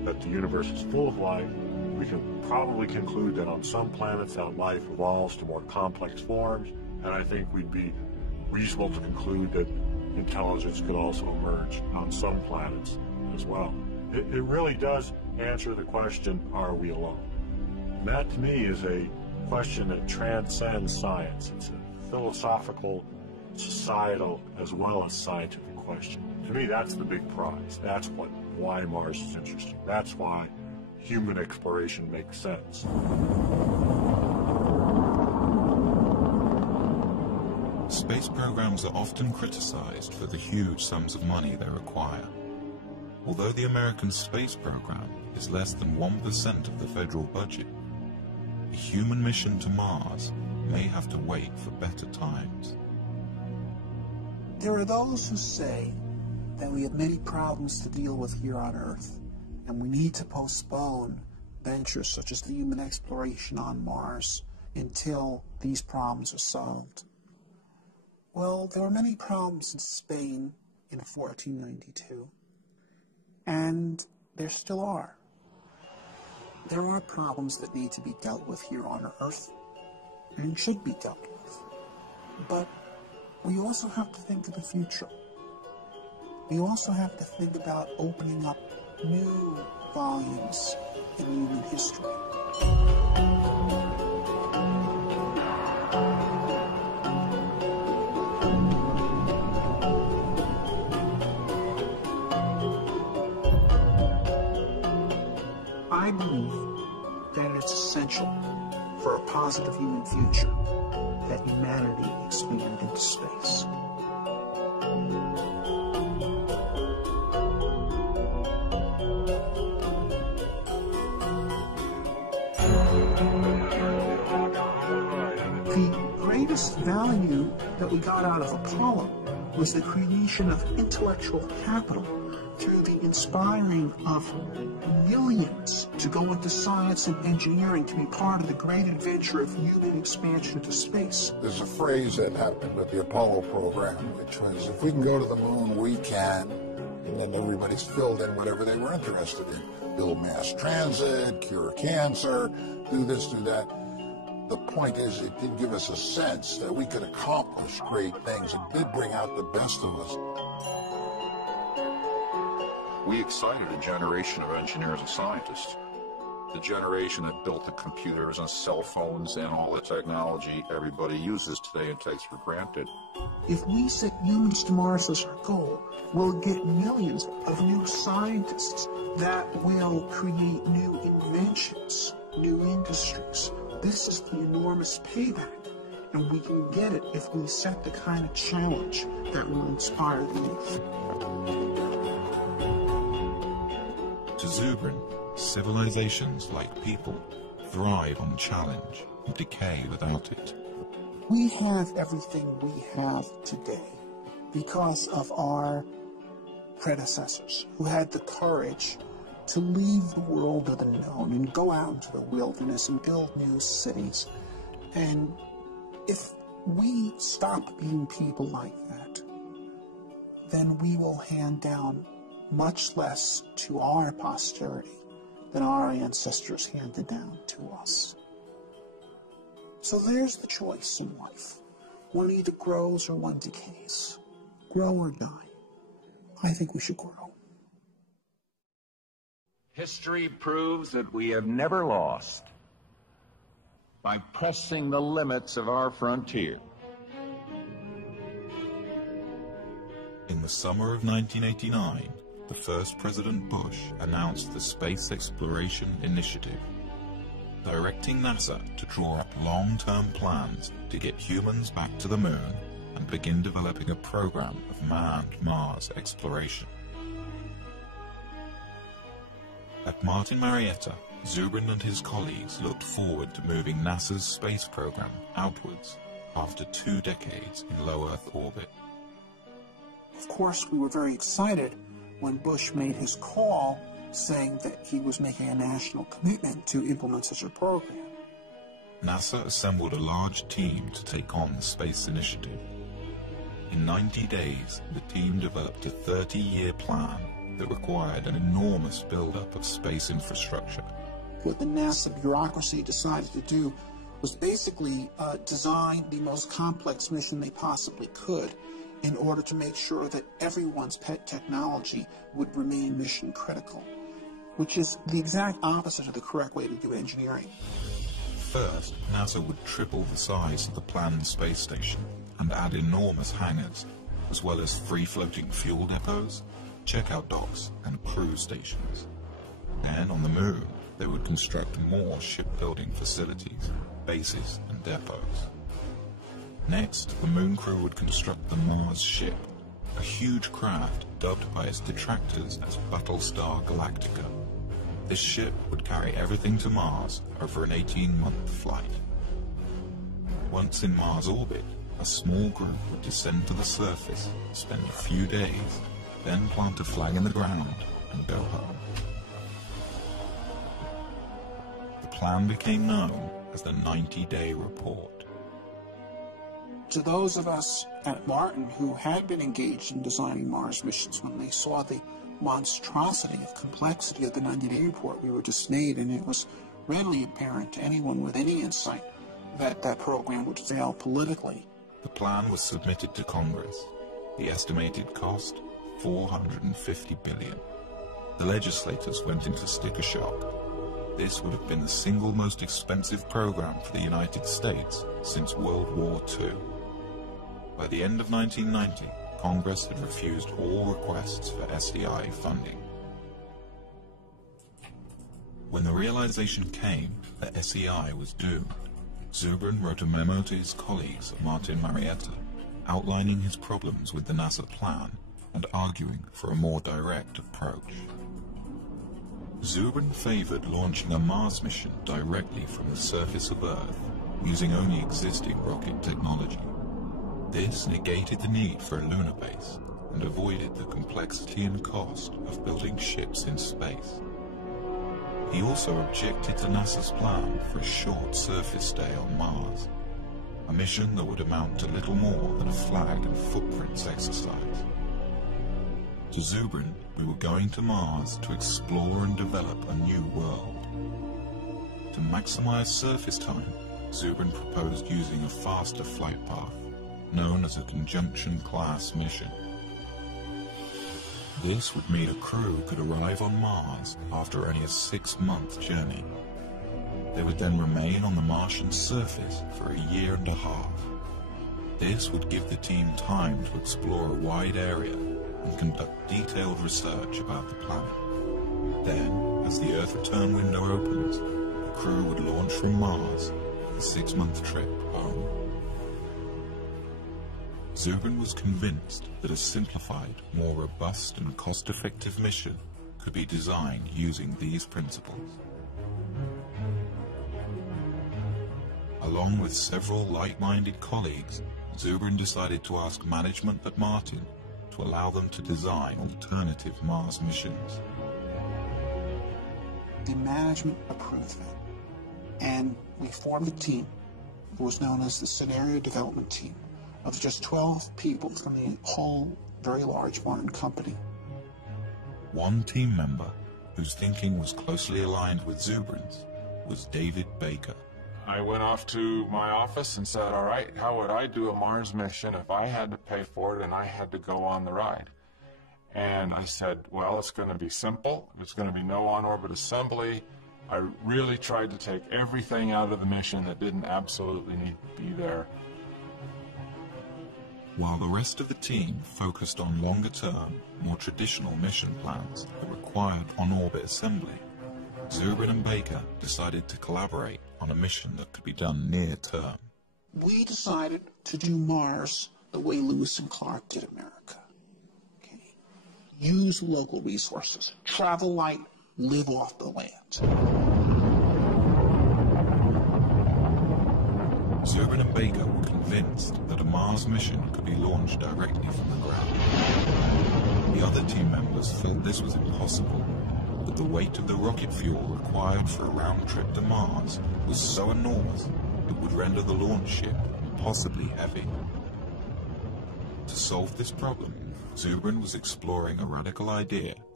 that the universe is full of life, we can probably conclude that on some planets that life evolves to more complex forms, and I think we'd be reasonable to conclude that intelligence could also emerge on some planets as well. It really does answer the question, are we alone? And that to me is a question that transcends science. It's a philosophical, societal, as well as scientific question. To me, that's the big prize. That's why Mars is interesting. That's why human exploration makes sense. Space programs are often criticized for the huge sums of money they require. Although the American space program is less than 1% of the federal budget, a human mission to Mars may have to wait for better times. There are those who say that we have many problems to deal with here on Earth, and we need to postpone ventures such as the human exploration on Mars until these problems are solved. Well, there were many problems in Spain in 1492, and there still are. There are problems that need to be dealt with here on Earth, and should be dealt with. But we also have to think of the future. We also have to think about opening up new volumes in human history. I believe that it's essential for a positive human future that humanity expand into space. The greatest value that we got out of Apollo was the creation of intellectual capital through the inspiring of millions to go into science and engineering to be part of the great adventure of human expansion into space. There's a phrase that happened with the Apollo program, which was, if we can go to the moon, we can. And then everybody's filled in whatever they were interested in. Build mass transit, cure cancer, do this, do that. The point is, it did give us a sense that we could accomplish great things. It did bring out the best of us. We excited a generation of engineers and scientists. The generation that built the computers and cell phones and all the technology everybody uses today and takes for granted. If we set humans to Mars as our goal, we'll get millions of new scientists that will create new inventions, new industries. This is the enormous payback, and we can get it if we set the kind of challenge that will inspire the youth. To Zubrin, civilizations, like people, thrive on challenge and decay without it. We have everything we have today because of our predecessors who had the courage to leave the world of the known and go out into the wilderness and build new cities. And if we stop being people like that, then we will hand down much less to our posterity than our ancestors handed down to us. So there's the choice in life. One either grows or one decays. Grow or die. I think we should grow. History proves that we have never lost by pressing the limits of our frontier. In the summer of 1989, the first President Bush announced the Space Exploration Initiative, directing NASA to draw up long-term plans to get humans back to the moon and begin developing a program of manned Mars exploration. At Martin Marietta, Zubrin and his colleagues looked forward to moving NASA's space program outwards after 2 decades in low Earth orbit. Of course, we were very excited when Bush made his call saying that he was making a national commitment to implement such a program. NASA assembled a large team to take on the space initiative. In 90 days, the team developed a 30-year plan that required an enormous buildup of space infrastructure. What the NASA bureaucracy decided to do was basically design the most complex mission they possibly could in order to make sure that everyone's pet technology would remain mission critical, which is the exact opposite of the correct way to do engineering. First, NASA would triple the size of the planned space station and add enormous hangars, as well as free-floating fuel depots, checkout docks, and crew stations. Then, on the Moon, they would construct more shipbuilding facilities, bases, and depots. Next, the Moon crew would construct the Mars ship, a huge craft dubbed by its detractors as Battlestar Galactica. This ship would carry everything to Mars over an 18-month flight. Once in Mars orbit, a small group would descend to the surface, spend a few days, then plant a flag in the ground and go home. The plan became known as the 90-day report. To those of us at Martin who had been engaged in designing Mars missions, when they saw the monstrosity of complexity of the 90-day report, we were dismayed, and it was readily apparent to anyone with any insight that that program would fail politically. The plan was submitted to Congress. The estimated cost, $450 billion. The legislators went into sticker shock. This would have been the single most expensive program for the United States since World War II. By the end of 1990, Congress had refused all requests for SDI funding. When the realization came that SEI was doomed, Zubrin wrote a memo to his colleagues at Martin Marietta, outlining his problems with the NASA plan and arguing for a more direct approach. Zubrin favored launching a Mars mission directly from the surface of Earth, using only existing rocket technology. This negated the need for a lunar base and avoided the complexity and cost of building ships in space. He also objected to NASA's plan for a short surface stay on Mars, a mission that would amount to little more than a flag and footprints exercise. To Zubrin, we were going to Mars to explore and develop a new world. To maximize surface time, Zubrin proposed using a faster flight path, known as a conjunction-class mission. This would mean a crew could arrive on Mars after only a 6-month journey. They would then remain on the Martian surface for a year and a half. This would give the team time to explore a wide area and conduct detailed research about the planet. Then, as the Earth return window opens, the crew would launch from Mars, a 6-month trip home. Zubrin was convinced that a simplified, more robust and cost-effective mission could be designed using these principles. Along with several like-minded colleagues, Zubrin decided to ask management at Martin to allow them to design alternative Mars missions. The management approved it, and we formed a team that was known as the Scenario Development Team, of just 12 people from the whole very large Martin company. One team member, whose thinking was closely aligned with Zubrin's, was David Baker. I went off to my office and said, all right, how would I do a Mars mission if I had to pay for it and I had to go on the ride? And I said, well, it's going to be simple. It's going to be no on-orbit assembly. I really tried to take everything out of the mission that didn't absolutely need to be there. While the rest of the team focused on longer-term, more traditional mission plans that required on-orbit assembly, Zubrin and Baker decided to collaborate on a mission that could be done near-term. We decided to do Mars the way Lewis and Clark did America. Okay. Use local resources, travel light, live off the land. Zubrin and Baker were convinced that a Mars mission could be launched directly from the ground. The other team members felt this was impossible, but the weight of the rocket fuel required for a round trip to Mars was so enormous it would render the launch ship impossibly heavy. To solve this problem, Zubrin was exploring a radical idea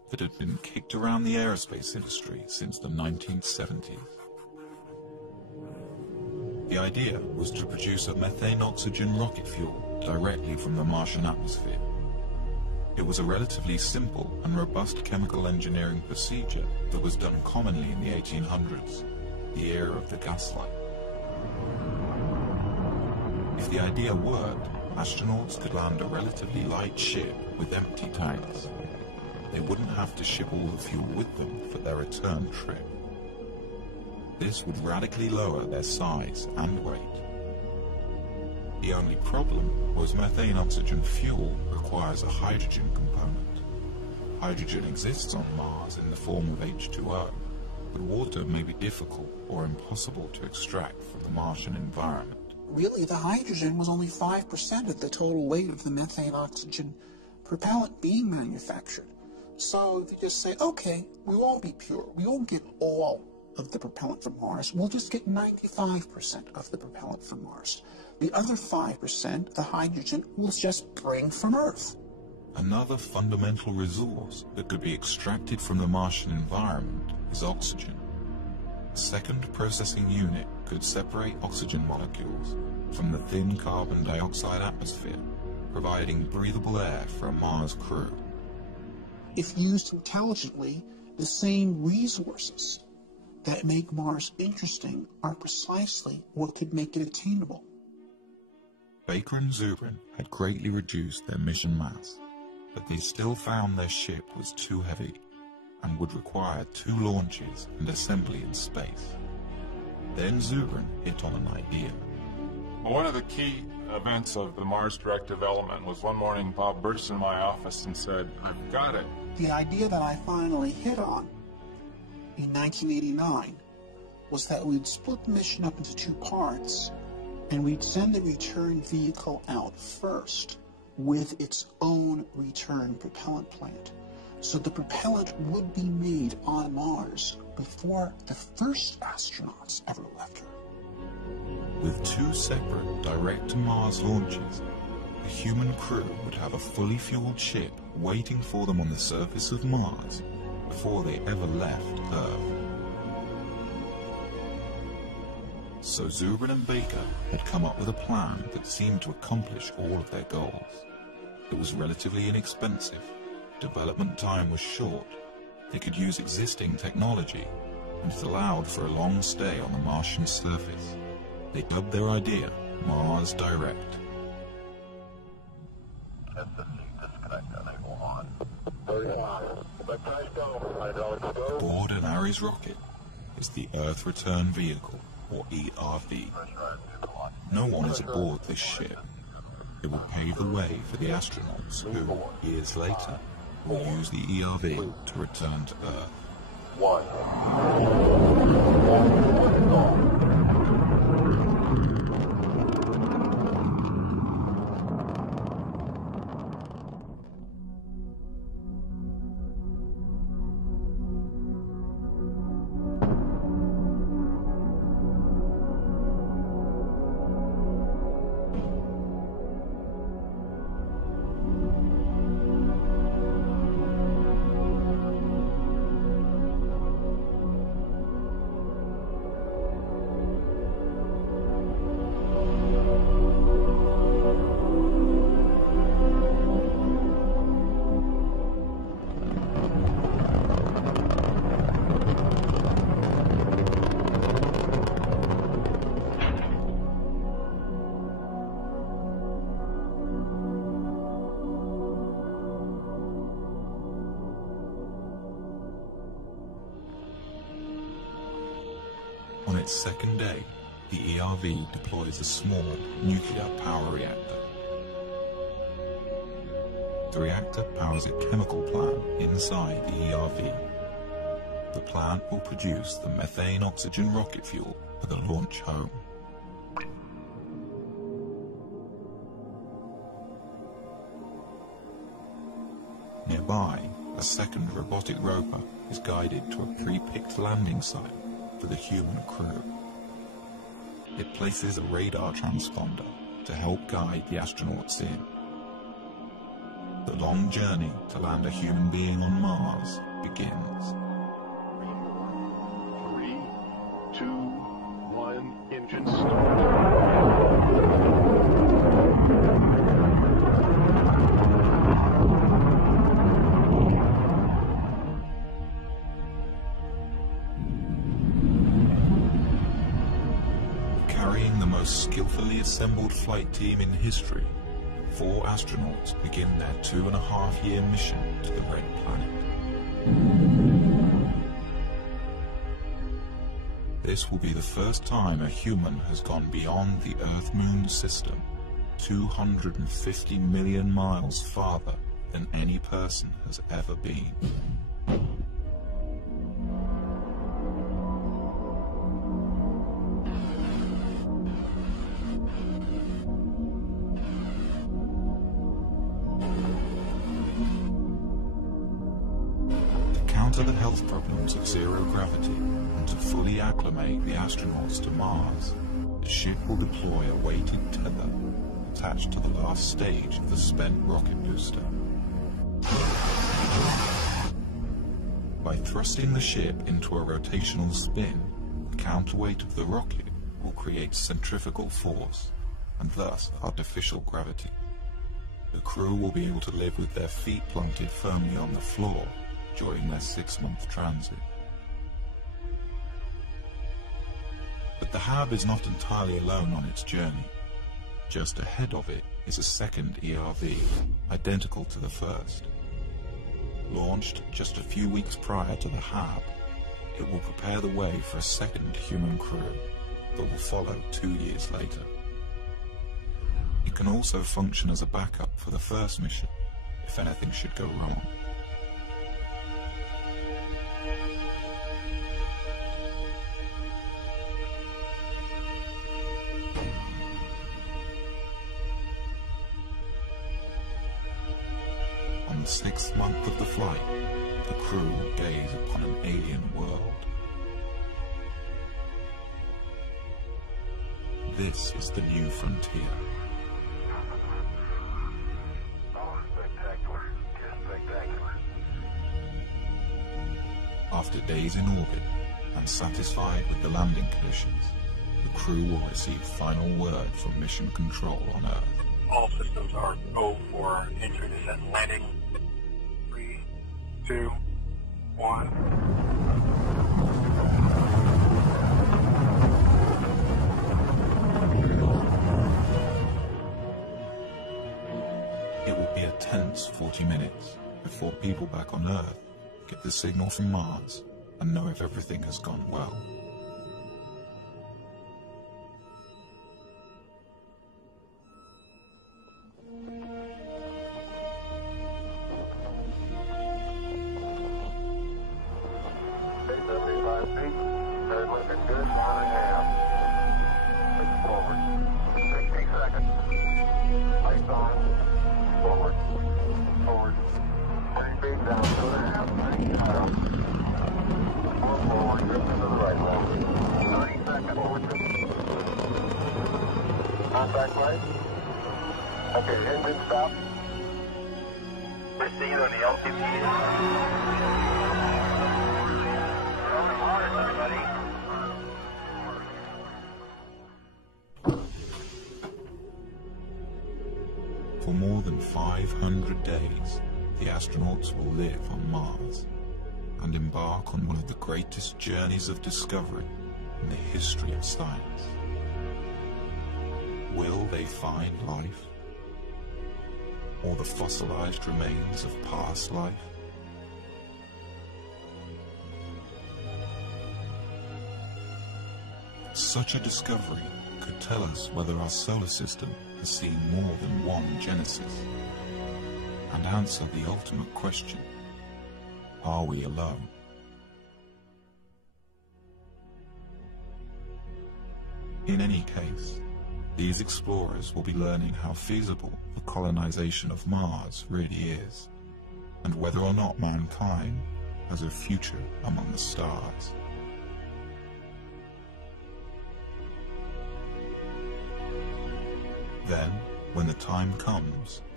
that had been kicked around the aerospace industry since the 1970s. The idea was to produce a methane-oxygen rocket fuel directly from the Martian atmosphere. It was a relatively simple and robust chemical engineering procedure that was done commonly in the 1800s, the era of the gaslight. If the idea worked, astronauts could land a relatively light ship with empty tanks. They wouldn't have to ship all the fuel with them for their return trip. This would radically lower their size and weight. The only problem was methane-oxygen fuel requires a hydrogen component. Hydrogen exists on Mars in the form of H2O, but water may be difficult or impossible to extract from the Martian environment. Really, the hydrogen was only 5% of the total weight of the methane-oxygen propellant being manufactured. So if you just say, okay, we won't be pure, we won't get all of the propellant from Mars, we'll just get 95% of the propellant from Mars. The other 5%, the hydrogen, we'll just bring from Earth. Another fundamental resource that could be extracted from the Martian environment is oxygen. A second processing unit could separate oxygen molecules from the thin carbon dioxide atmosphere, providing breathable air for a Mars crew. If used intelligently, the same resources that make Mars interesting are precisely what could make it attainable. Baker and Zubrin had greatly reduced their mission mass, but they still found their ship was too heavy and would require 2 launches and assembly in space. Then Zubrin hit on an idea. Well, one of the key events of the Mars Direct development was one morning Bob burst into my office and said, "I've got it." The idea that I finally hit on in 1989 was that we'd split the mission up into 2 parts, and we'd send the return vehicle out first with its own return propellant plant. So the propellant would be made on Mars before the first astronauts ever left Earth. With 2 separate direct-to-Mars launches, the human crew would have a fully fueled ship waiting for them on the surface of Mars before they ever left Earth. So Zubrin and Baker had come up with a plan that seemed to accomplish all of their goals. It was relatively inexpensive, development time was short, they could use existing technology, and it allowed for a long stay on the Martian surface. They dubbed their idea Mars Direct. Aboard an Ares rocket is the Earth Return Vehicle, or ERV. No one is aboard this ship. It will pave the way for the astronauts who, years later, will use the ERV to return to Earth. On its second day, the ERV deploys a small nuclear power reactor. The reactor powers a chemical plant inside the ERV. The plant will produce the methane-oxygen rocket fuel for the launch home. Nearby, a second robotic rover is guided to a pre-picked landing site for the human crew. It places a radar transponder to help guide the astronauts in. The long journey to land a human being on Mars begins. 3, 2, 1, engine start. Carrying the most skillfully assembled flight team in history, 4 astronauts begin their 2.5-year mission to the Red Planet. This will be the first time a human has gone beyond the Earth-Moon system, 250 million miles farther than any person has ever been. To the health problems of zero gravity and to fully acclimate the astronauts to Mars, the ship will deploy a weighted tether attached to the last stage of the spent rocket booster. By thrusting the ship into a rotational spin, the counterweight of the rocket will create centrifugal force and thus artificial gravity. The crew will be able to live with their feet planted firmly on the floor during their 6-month transit. But the HAB is not entirely alone on its journey. Just ahead of it is a second ERV, identical to the first. Launched just a few weeks prior to the HAB, it will prepare the way for a second human crew that will follow 2 years later. It can also function as a backup for the first mission if anything should go wrong. On the 6th month of the flight, the crew will gaze upon an alien world. This is the new frontier. After days in orbit and satisfied with the landing conditions, the crew will receive final word from Mission Control on Earth. All systems are go for entry, descent, and landing. 3, 2, 1. It will be a tense 40 minutes before people back on Earth get the signal from Mars and know if everything has gone well. Contact light. Okay, engine stop. Proceed on the LTP. For more than 500 days, the astronauts will live on Mars and embark on one of the greatest journeys of discovery in the history of science. Will they find life? Or the fossilized remains of past life? Such a discovery could tell us whether our solar system has seen more than one genesis, and answer the ultimate question: are we alone? In any case, these explorers will be learning how feasible the colonization of Mars really is, and whether or not mankind has a future among the stars. Then, when the time comes,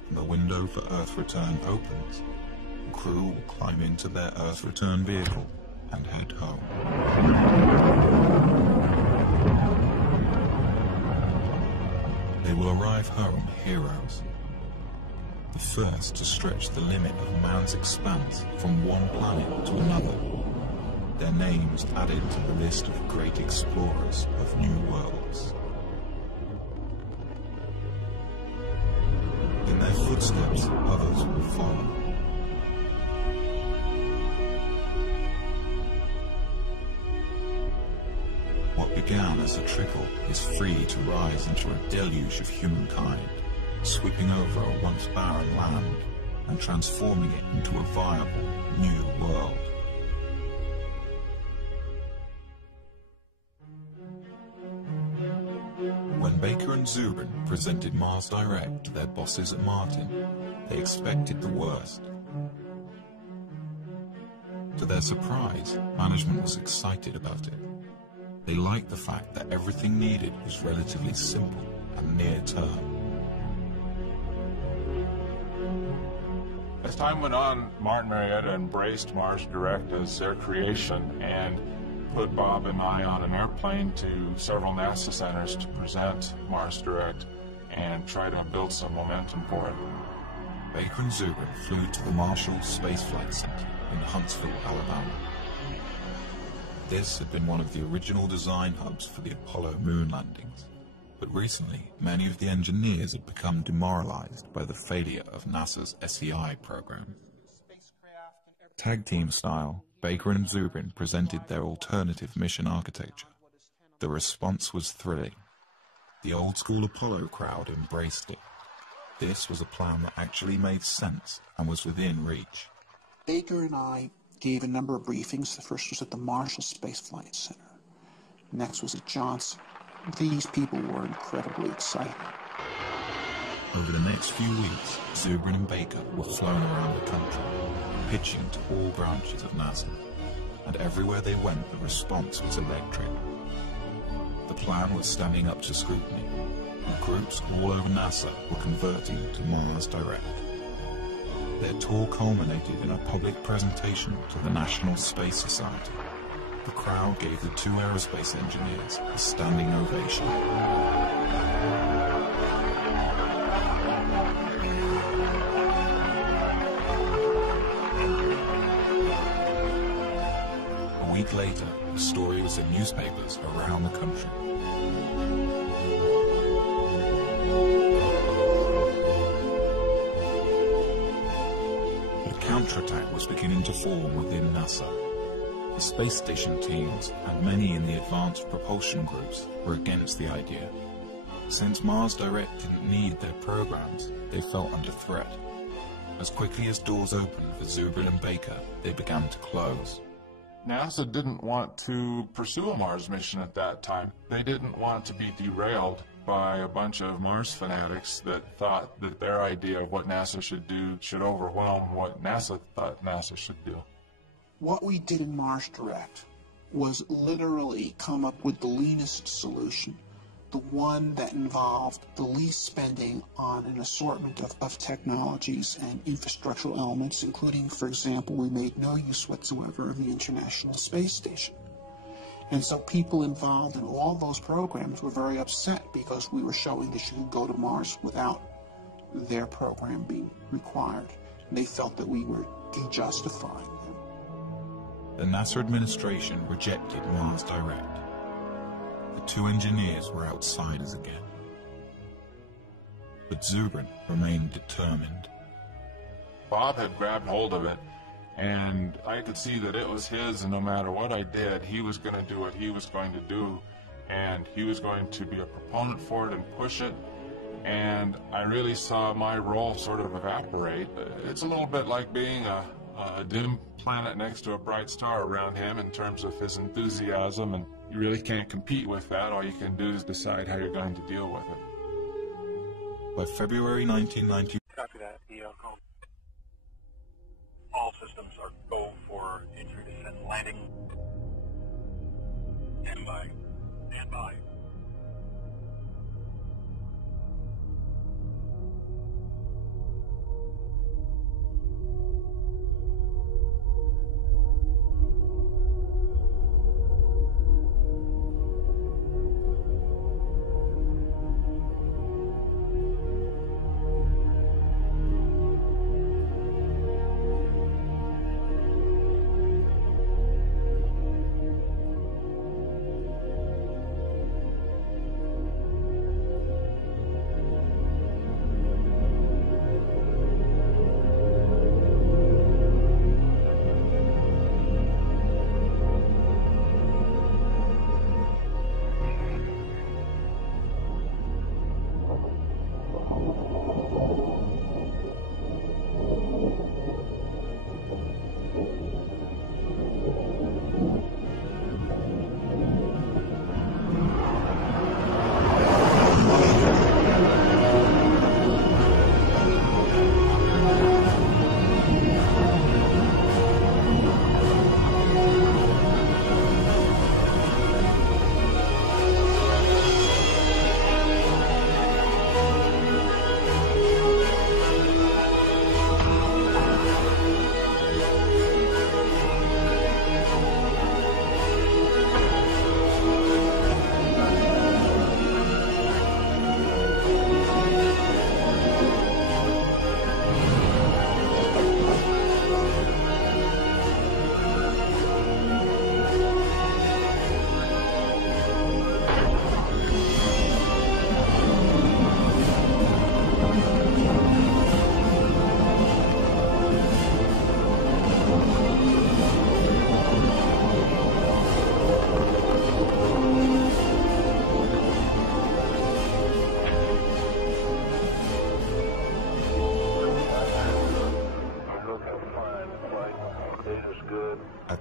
and the window for Earth return opens, the crew will climb into their Earth return vehicle and head home. They will arrive home heroes, the first to stretch the limit of man's expanse from one planet to another. Their names added to the list of great explorers of new worlds. In their footsteps, others will follow. What began as a trickle is free to rise into a deluge of humankind, sweeping over a once barren land and transforming it into a viable new world. When Baker and Zubrin presented Mars Direct to their bosses at Martin, they expected the worst. To their surprise, management was excited about it. They liked the fact that everything needed was relatively simple and near-term. As time went on, Martin Marietta embraced Mars Direct as their creation and put Bob and I on an airplane to several NASA centers to present Mars Direct and try to build some momentum for it. Baker and Zubrin flew to the Marshall Space Flight Center in Huntsville, Alabama. This had been one of the original design hubs for the Apollo moon landings, but recently many of the engineers had become demoralized by the failure of NASA's SEI program. Tag team style, Baker and Zubrin presented their alternative mission architecture. The response was thrilling. The old-school Apollo crowd embraced it. This was a plan that actually made sense and was within reach. Baker and I gave a number of briefings. The first was at the Marshall Space Flight Center. Next was at Johnson. These people were incredibly excited. Over the next few weeks, Zubrin and Baker were flown around the country, pitching to all branches of NASA. And everywhere they went, the response was electric. The plan was standing up to scrutiny, and groups all over NASA were converting to Mars Direct. Their tour culminated in a public presentation to the National Space Society. The crowd gave the two aerospace engineers a standing ovation. A week later, the story was in newspapers around the country. A counterattack was beginning to form within NASA. The space station teams and many in the advanced propulsion groups were against the idea. Since Mars Direct didn't need their programs, they felt under threat. As quickly as doors opened for Zubrin and Baker, they began to close. NASA didn't want to pursue a Mars mission at that time. They didn't want to be derailed by a bunch of Mars fanatics that thought that their idea of what NASA should do should overwhelm what NASA thought NASA should do. What we did in Mars Direct was literally come up with the leanest solution, the one that involved the least spending on an assortment of technologies and infrastructural elements, including, for example, we made no use whatsoever of the International Space Station. And so people involved in all those programs were very upset because we were showing that you could go to Mars without their program being required. And they felt that we were de-justifying them. The NASA administration rejected Mars Direct. The two engineers were outsiders again. But Zubrin remained determined. Bob had grabbed hold of it, and I could see that it was his, and no matter what I did, he was going to do what he was going to do, and he was going to be a proponent for it and push it, and I really saw my role sort of evaporate. It's a little bit like being a dim planet next to a bright star around him in terms of his enthusiasm, and you really can't compete with that. All you can do is decide how you're going to deal with it. By February 1990, Copy that, call. All systems are go for entry, descent, landing. Stand by. Stand by.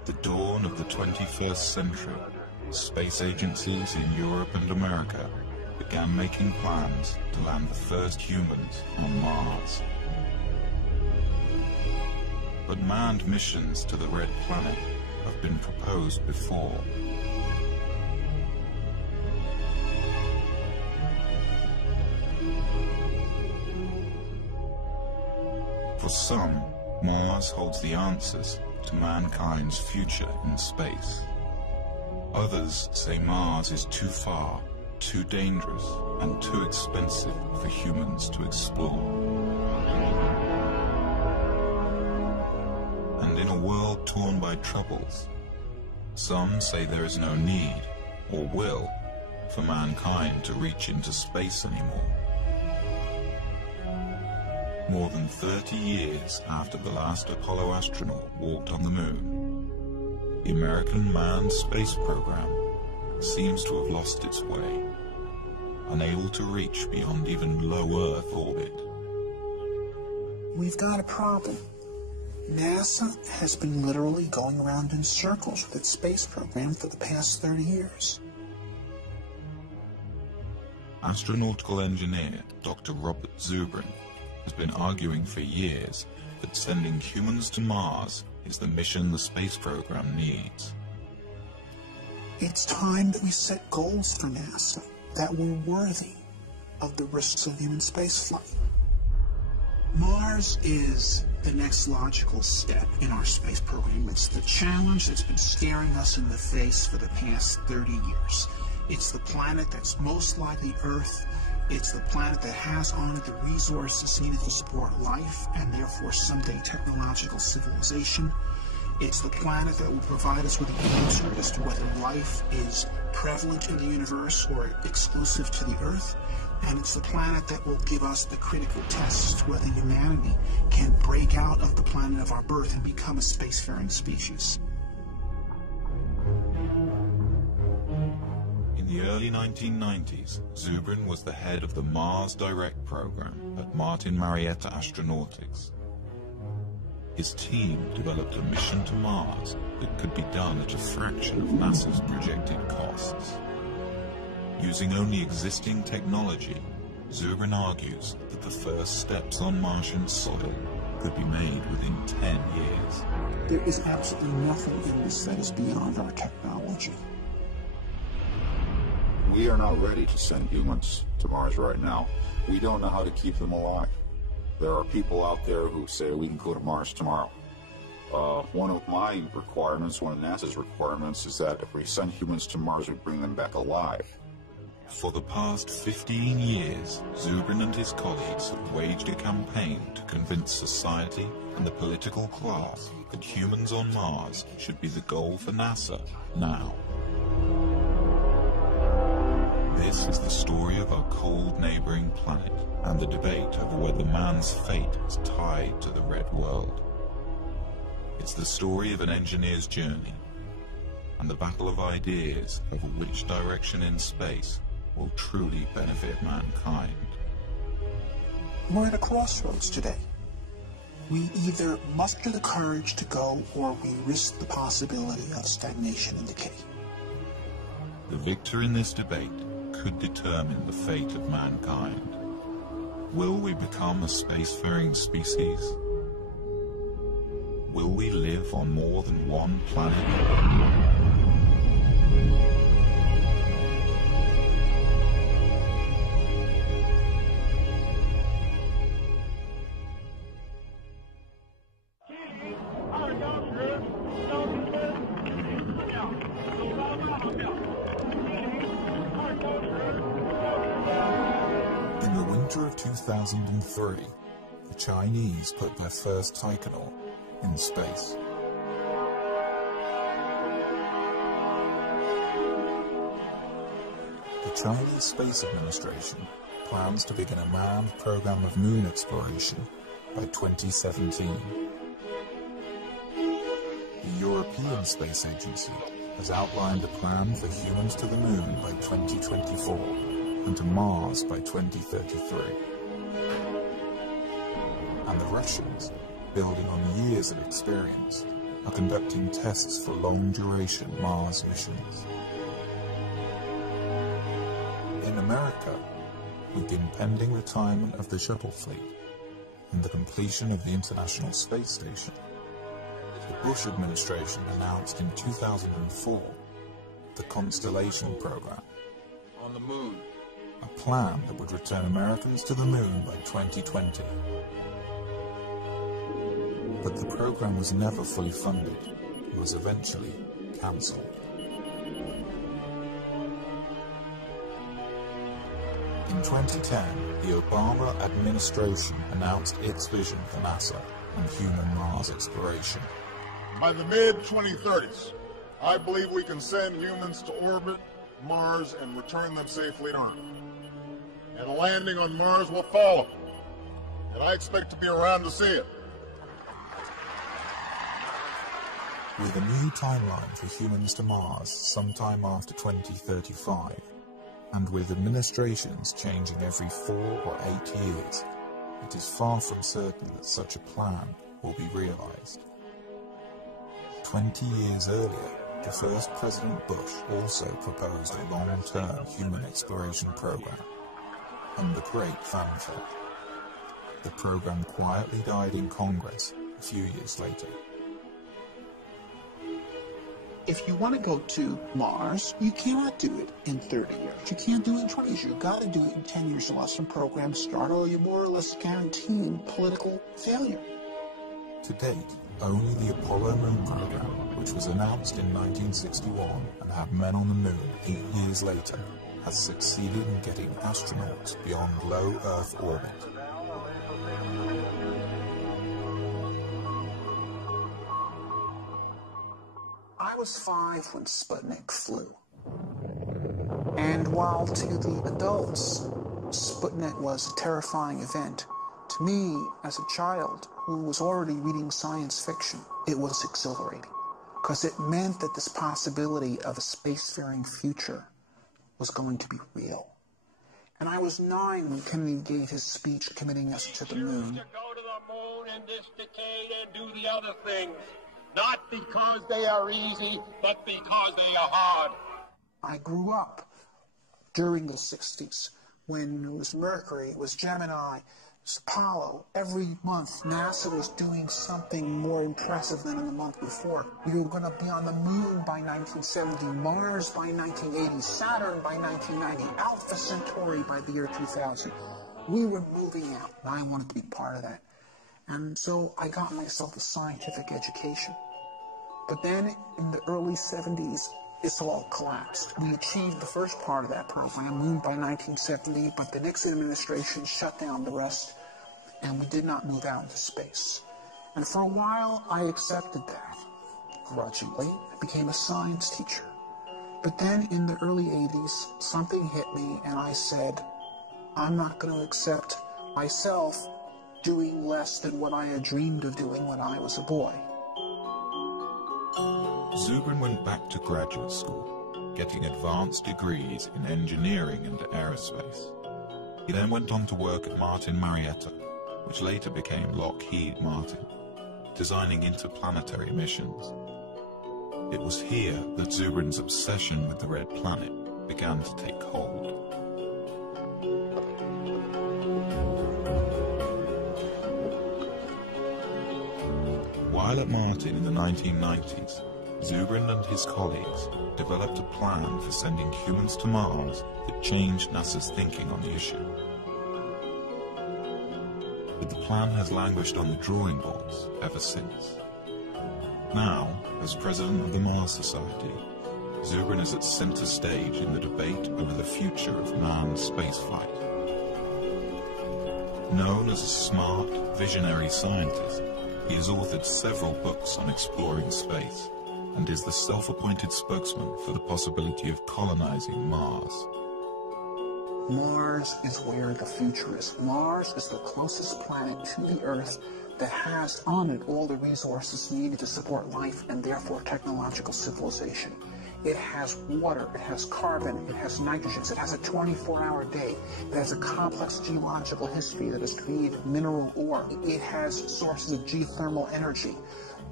the dawn of the 21st century, space agencies in Europe and America began making plans to land the first humans on Mars. But manned missions to the Red Planet have been proposed before. For some, Mars holds the answers to mankind's future in space. Others say Mars is too far, too dangerous, and too expensive for humans to explore. And in a world torn by troubles, some say there is no need, or will, for mankind to reach into space anymore. More than 30 years after the last Apollo astronaut walked on the moon, the American manned space program seems to have lost its way, unable to reach beyond even low Earth orbit. We've got a problem. NASA has been literally going around in circles with its space program for the past 30 years. Astronautical engineer Dr. Robert Zubrin has been arguing for years that sending humans to Mars is the mission the space program needs. It's time that we set goals for NASA that were worthy of the risks of human spaceflight. Mars is the next logical step in our space program. It's the challenge that's been staring us in the face for the past 30 years. It's the planet that's most likely Earth. It's the planet that has on it the resources needed to support life and therefore someday technological civilization. It's the planet that will provide us with the answer as to whether life is prevalent in the universe or exclusive to the Earth. And it's the planet that will give us the critical tests whether humanity can break out of the planet of our birth and become a spacefaring species. In the early 1990s, Zubrin was the head of the Mars Direct program at Martin Marietta Astronautics. His team developed a mission to Mars that could be done at a fraction of NASA's projected costs. Using only existing technology, Zubrin argues that the first steps on Martian soil could be made within 10 years. There is absolutely nothing in this that is beyond our technology. We are not ready to send humans to Mars right now. We don't know how to keep them alive. There are people out there who say we can go to Mars tomorrow. One of my requirements, one of NASA's requirements, is that if we send humans to Mars, we bring them back alive. For the past 15 years, Zubrin and his colleagues have waged a campaign to convince society and the political class that humans on Mars should be the goal for NASA now. This is the story of our cold neighboring planet and the debate over whether man's fate is tied to the red world. It's the story of an engineer's journey and the battle of ideas over which direction in space will truly benefit mankind. We're at a crossroads today. We either muster the courage to go or we risk the possibility of stagnation and decay. The victor in this debate could determine the fate of mankind. Will we become a spacefaring species? Will we live on more than one planet? In the winter of 2003, the Chinese put their first taikonaut in space. The Chinese Space Administration plans to begin a manned program of moon exploration by 2017. The European Space Agency has outlined a plan for humans to the moon by 2024 and to Mars by 2033. And the Russians, building on years of experience, are conducting tests for long-duration Mars missions. In America, with the impending retirement of the shuttle fleet and the completion of the International Space Station, the Bush administration announced in 2004 the Constellation program, On the moon. a plan that would return Americans to the moon by 2020. But the program was never fully funded and was eventually cancelled. In 2010, the Obama administration announced its vision for NASA and human Mars exploration. By the mid-2030s, I believe we can send humans to orbit Mars and return them safely to Earth. And a landing on Mars will follow. And I expect to be around to see it. With a new timeline for humans to Mars sometime after 2035, and with administrations changing every 4 or 8 years, it is far from certain that such a plan will be realized. 20 years earlier, the first President Bush also proposed a long-term human exploration program, under great fanfare. The program quietly died in Congress a few years later. If you want to go to Mars, you cannot do it in 30 years. You can't do it in 20 years. You've got to do it in 10 years or less when programs start, or you're more or less guaranteeing political failure. To date, only the Apollo moon program, which was announced in 1961 and had men on the moon 8 years later, has succeeded in getting astronauts beyond low Earth orbit. I was 5 when Sputnik flew. And while to the adults, Sputnik was a terrifying event, to me, as a child who was already reading science fiction, it was exhilarating. Because it meant that this possibility of a spacefaring future was going to be real. And I was 9 when Kennedy gave his speech committing us to the moon. To go to the moon in this decade and do the other things. Not because they are easy, but because they are hard. I grew up during the 60s when it was Mercury, it was Gemini, it was Apollo. Every month, NASA was doing something more impressive than in the month before. We were going to be on the moon by 1970, Mars by 1980, Saturn by 1990, Alpha Centauri by the year 2000. We were moving out, and I wanted to be part of that. And so I got myself a scientific education. But then in the early 70s, this all collapsed. We achieved the first part of that program, Moon by 1970, but the Nixon administration shut down the rest, and we did not move out into space. And for a while, I accepted that. Grudgingly, I became a science teacher. But then in the early 80s, something hit me, and I said, I'm not going to accept myself doing less than what I had dreamed of doing when I was a boy. Zubrin went back to graduate school, getting advanced degrees in engineering and aerospace. He then went on to work at Martin Marietta, which later became Lockheed Martin, designing interplanetary missions. It was here that Zubrin's obsession with the Red Planet began to take hold. While at Martin in the 1990s, Zubrin and his colleagues developed a plan for sending humans to Mars that changed NASA's thinking on the issue. But the plan has languished on the drawing boards ever since. Now, as president of the Mars Society, Zubrin is at center stage in the debate over the future of manned spaceflight. Known as a smart, visionary scientist, he has authored several books on exploring space and is the self-appointed spokesman for the possibility of colonizing Mars. Mars is where the future is. Mars is the closest planet to the Earth that has on it all the resources needed to support life and therefore technological civilization. It has water, it has carbon, it has nitrogen, it has a 24-hour day, it has a complex geological history that has created mineral ore, it has sources of geothermal energy.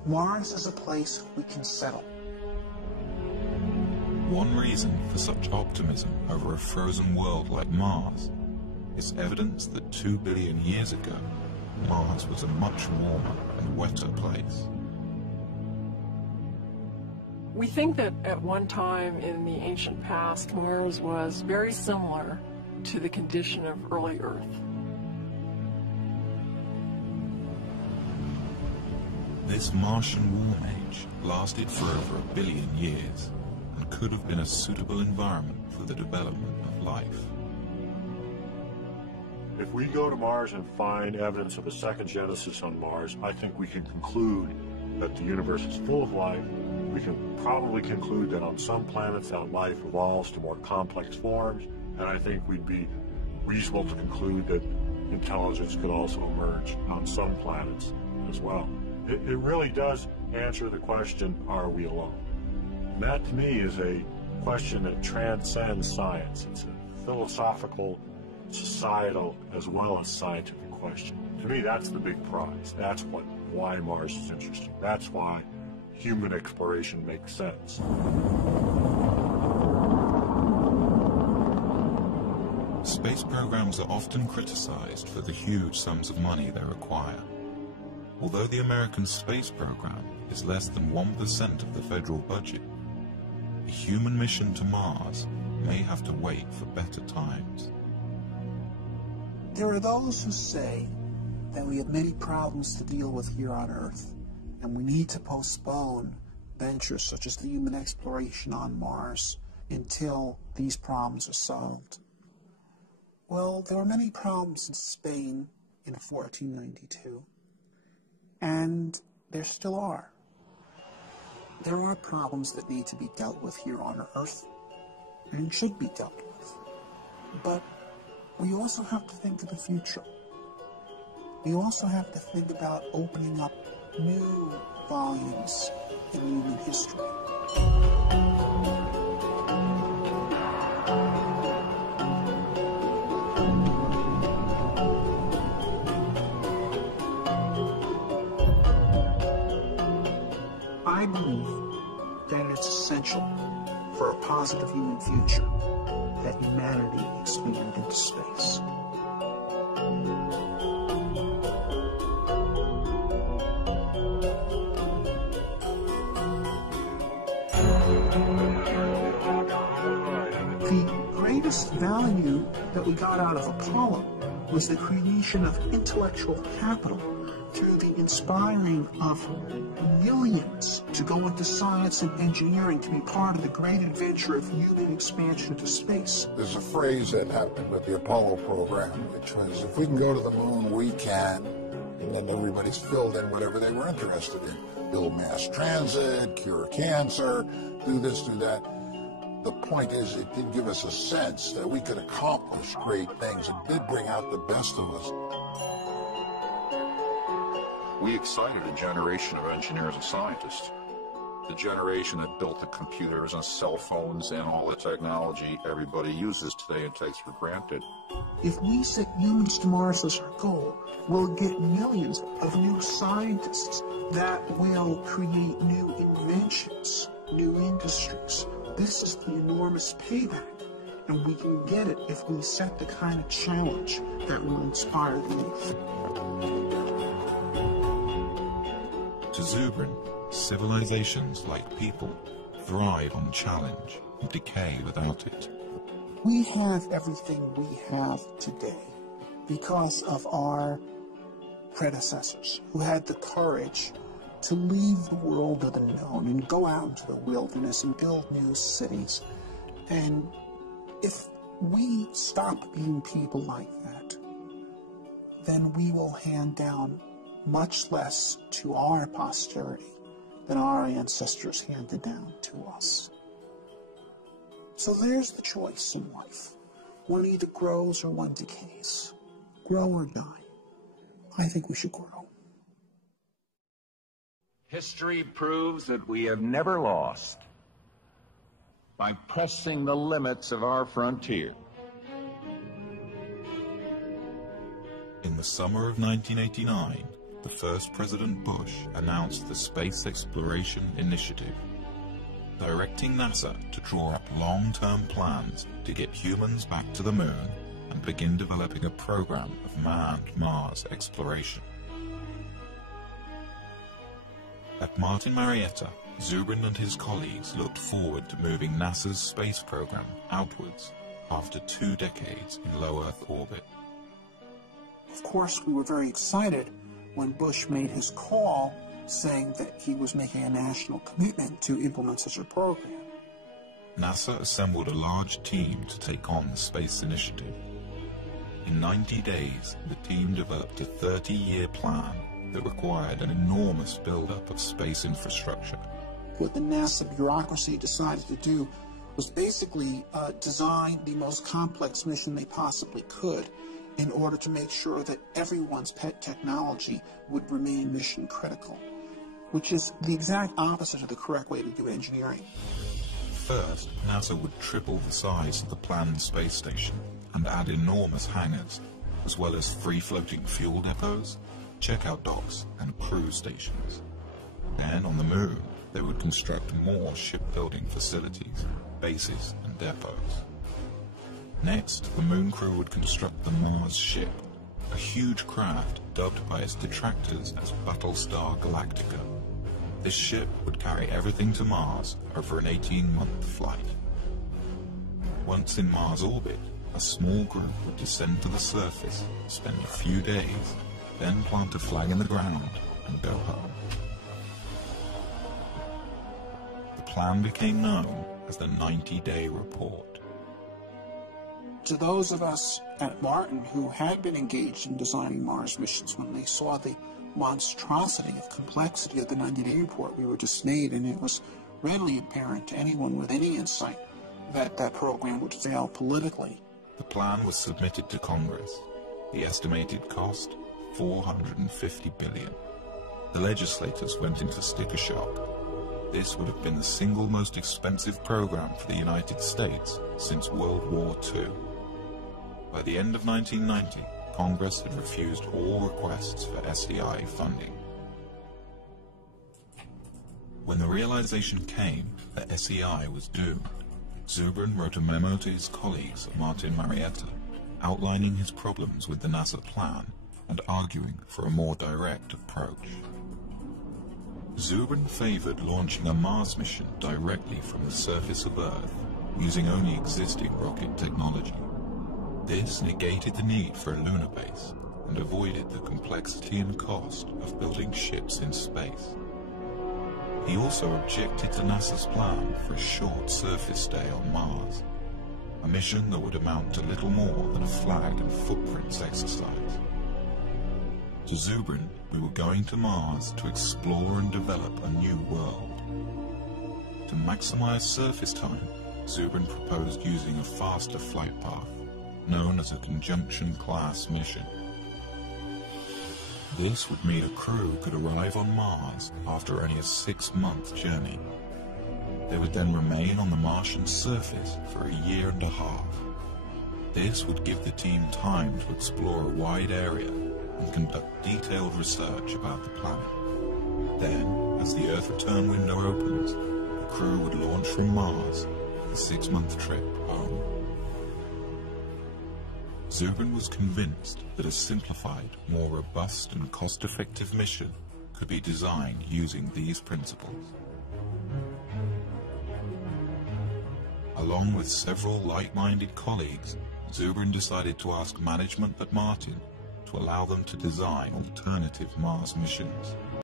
Mars is a place we can settle. One reason for such optimism over a frozen world like Mars is evidence that 2 billion years ago, Mars was a much warmer and wetter place. We think that at one time in the ancient past, Mars was very similar to the condition of early Earth. This Martian warm age lasted for over 1 billion years and could have been a suitable environment for the development of life. If we go to Mars and find evidence of a second Genesis on Mars, I think we can conclude that the universe is full of life. We can probably conclude that on some planets that life evolves to more complex forms, and I think we'd be reasonable to conclude that intelligence could also emerge on some planets as well. It really does answer the question, are we alone? And that to me is a question that transcends science. It's a philosophical, societal, as well as scientific question. To me, that's the big prize. That's why Mars is interesting. That's why human exploration makes sense. Space programs are often criticized for the huge sums of money they require. Although the American space program is less than 1% of the federal budget, a human mission to Mars may have to wait for better times. There are those who say that we have many problems to deal with here on Earth, and we need to postpone ventures such as the human exploration on Mars until these problems are solved. Well, there were many problems in Spain in 1492, and there still are. There are problems that need to be dealt with here on Earth, and should be dealt with. But we also have to think of the future. We also have to think about opening up new volumes in human history. I believe that it's essential for a positive human future that humanity expand into space. The greatest value that we got out of Apollo was the creation of intellectual capital through the inspiring of millions to go into science and engineering to be part of the great adventure of human expansion into space. There's a phrase that happened with the Apollo program, which was, if we can go to the moon, we can. And then everybody's filled in whatever they were interested in. Build mass transit, cure cancer, do this, do that. The point is, it did give us a sense that we could accomplish great things. It did bring out the best of us. We excited a generation of engineers and scientists. The generation that built the computers and cell phones and all the technology everybody uses today and takes for granted. If we set humans to Mars as our goal, we'll get millions of new scientists that will create new inventions, new industries. This is the enormous payback, and we can get it if we set the kind of challenge that will inspire the youth. To Zubrin, civilizations, like people, thrive on challenge and decay without it. We have everything we have today because of our predecessors who had the courage to leave the world of the known and go out into the wilderness and build new cities. And if we stop being people like that, then we will hand down much less to our posterity than our ancestors handed down to us. So there's the choice in life. One either grows or one decays. Grow or die. I think we should grow. History proves that we have never lost by pressing the limits of our frontier. In the summer of 1989, the first President Bush announced the Space Exploration Initiative, directing NASA to draw up long-term plans to get humans back to the moon and begin developing a program of manned Mars exploration. At Martin Marietta, Zubrin and his colleagues looked forward to moving NASA's space program outwards after 2 decades in low Earth orbit. Of course, we were very excited when Bush made his call saying that he was making a national commitment to implement such a program. NASA assembled a large team to take on the space initiative. In 90 days, the team developed a 30-year plan that required an enormous buildup of space infrastructure. What the NASA bureaucracy decided to do was basically design the most complex mission they possibly could in order to make sure that everyone's pet technology would remain mission critical, which is the exact opposite of the correct way to do engineering. First, NASA would triple the size of the planned space station and add enormous hangars, as well as free-floating fuel depots, checkout docks, and crew stations. And on the moon, they would construct more shipbuilding facilities, bases, and depots. Next, the moon crew would construct the Mars ship, a huge craft dubbed by its detractors as Battlestar Galactica. This ship would carry everything to Mars over an 18-month flight. Once in Mars orbit, a small group would descend to the surface, spend a few days, then plant a flag in the ground and go home. The plan became known as the 90-day report. To those of us at Martin who had been engaged in designing Mars missions, when they saw the monstrosity of complexity of the 90-day report, we were dismayed, and it was readily apparent to anyone with any insight that that program would fail politically. The plan was submitted to Congress. The estimated cost, $450 billion. The legislators went into sticker shock. This would have been the single most expensive program for the United States since World War II. By the end of 1990, Congress had refused all requests for SDI funding. When the realization came that SEI was doomed, Zubrin wrote a memo to his colleagues at Martin Marietta, outlining his problems with the NASA plan and arguing for a more direct approach. Zubrin favored launching a Mars mission directly from the surface of Earth, using only existing rocket technology. This negated the need for a lunar base and avoided the complexity and cost of building ships in space. He also objected to NASA's plan for a short surface stay on Mars, a mission that would amount to little more than a flag and footprints exercise. To Zubrin, we were going to Mars to explore and develop a new world. To maximize surface time, Zubrin proposed using a faster flight path, known as a conjunction-class mission. This would mean a crew could arrive on Mars after only a 6-month journey. They would then remain on the Martian surface for a year and a half. This would give the team time to explore a wide area and conduct detailed research about the planet. Then, as the Earth return window opens, the crew would launch from Mars, a 6-month trip home. Zubrin was convinced that a simplified, more robust and cost-effective mission could be designed using these principles. Along with several like-minded colleagues, Zubrin decided to ask management at Martin to allow them to design alternative Mars missions.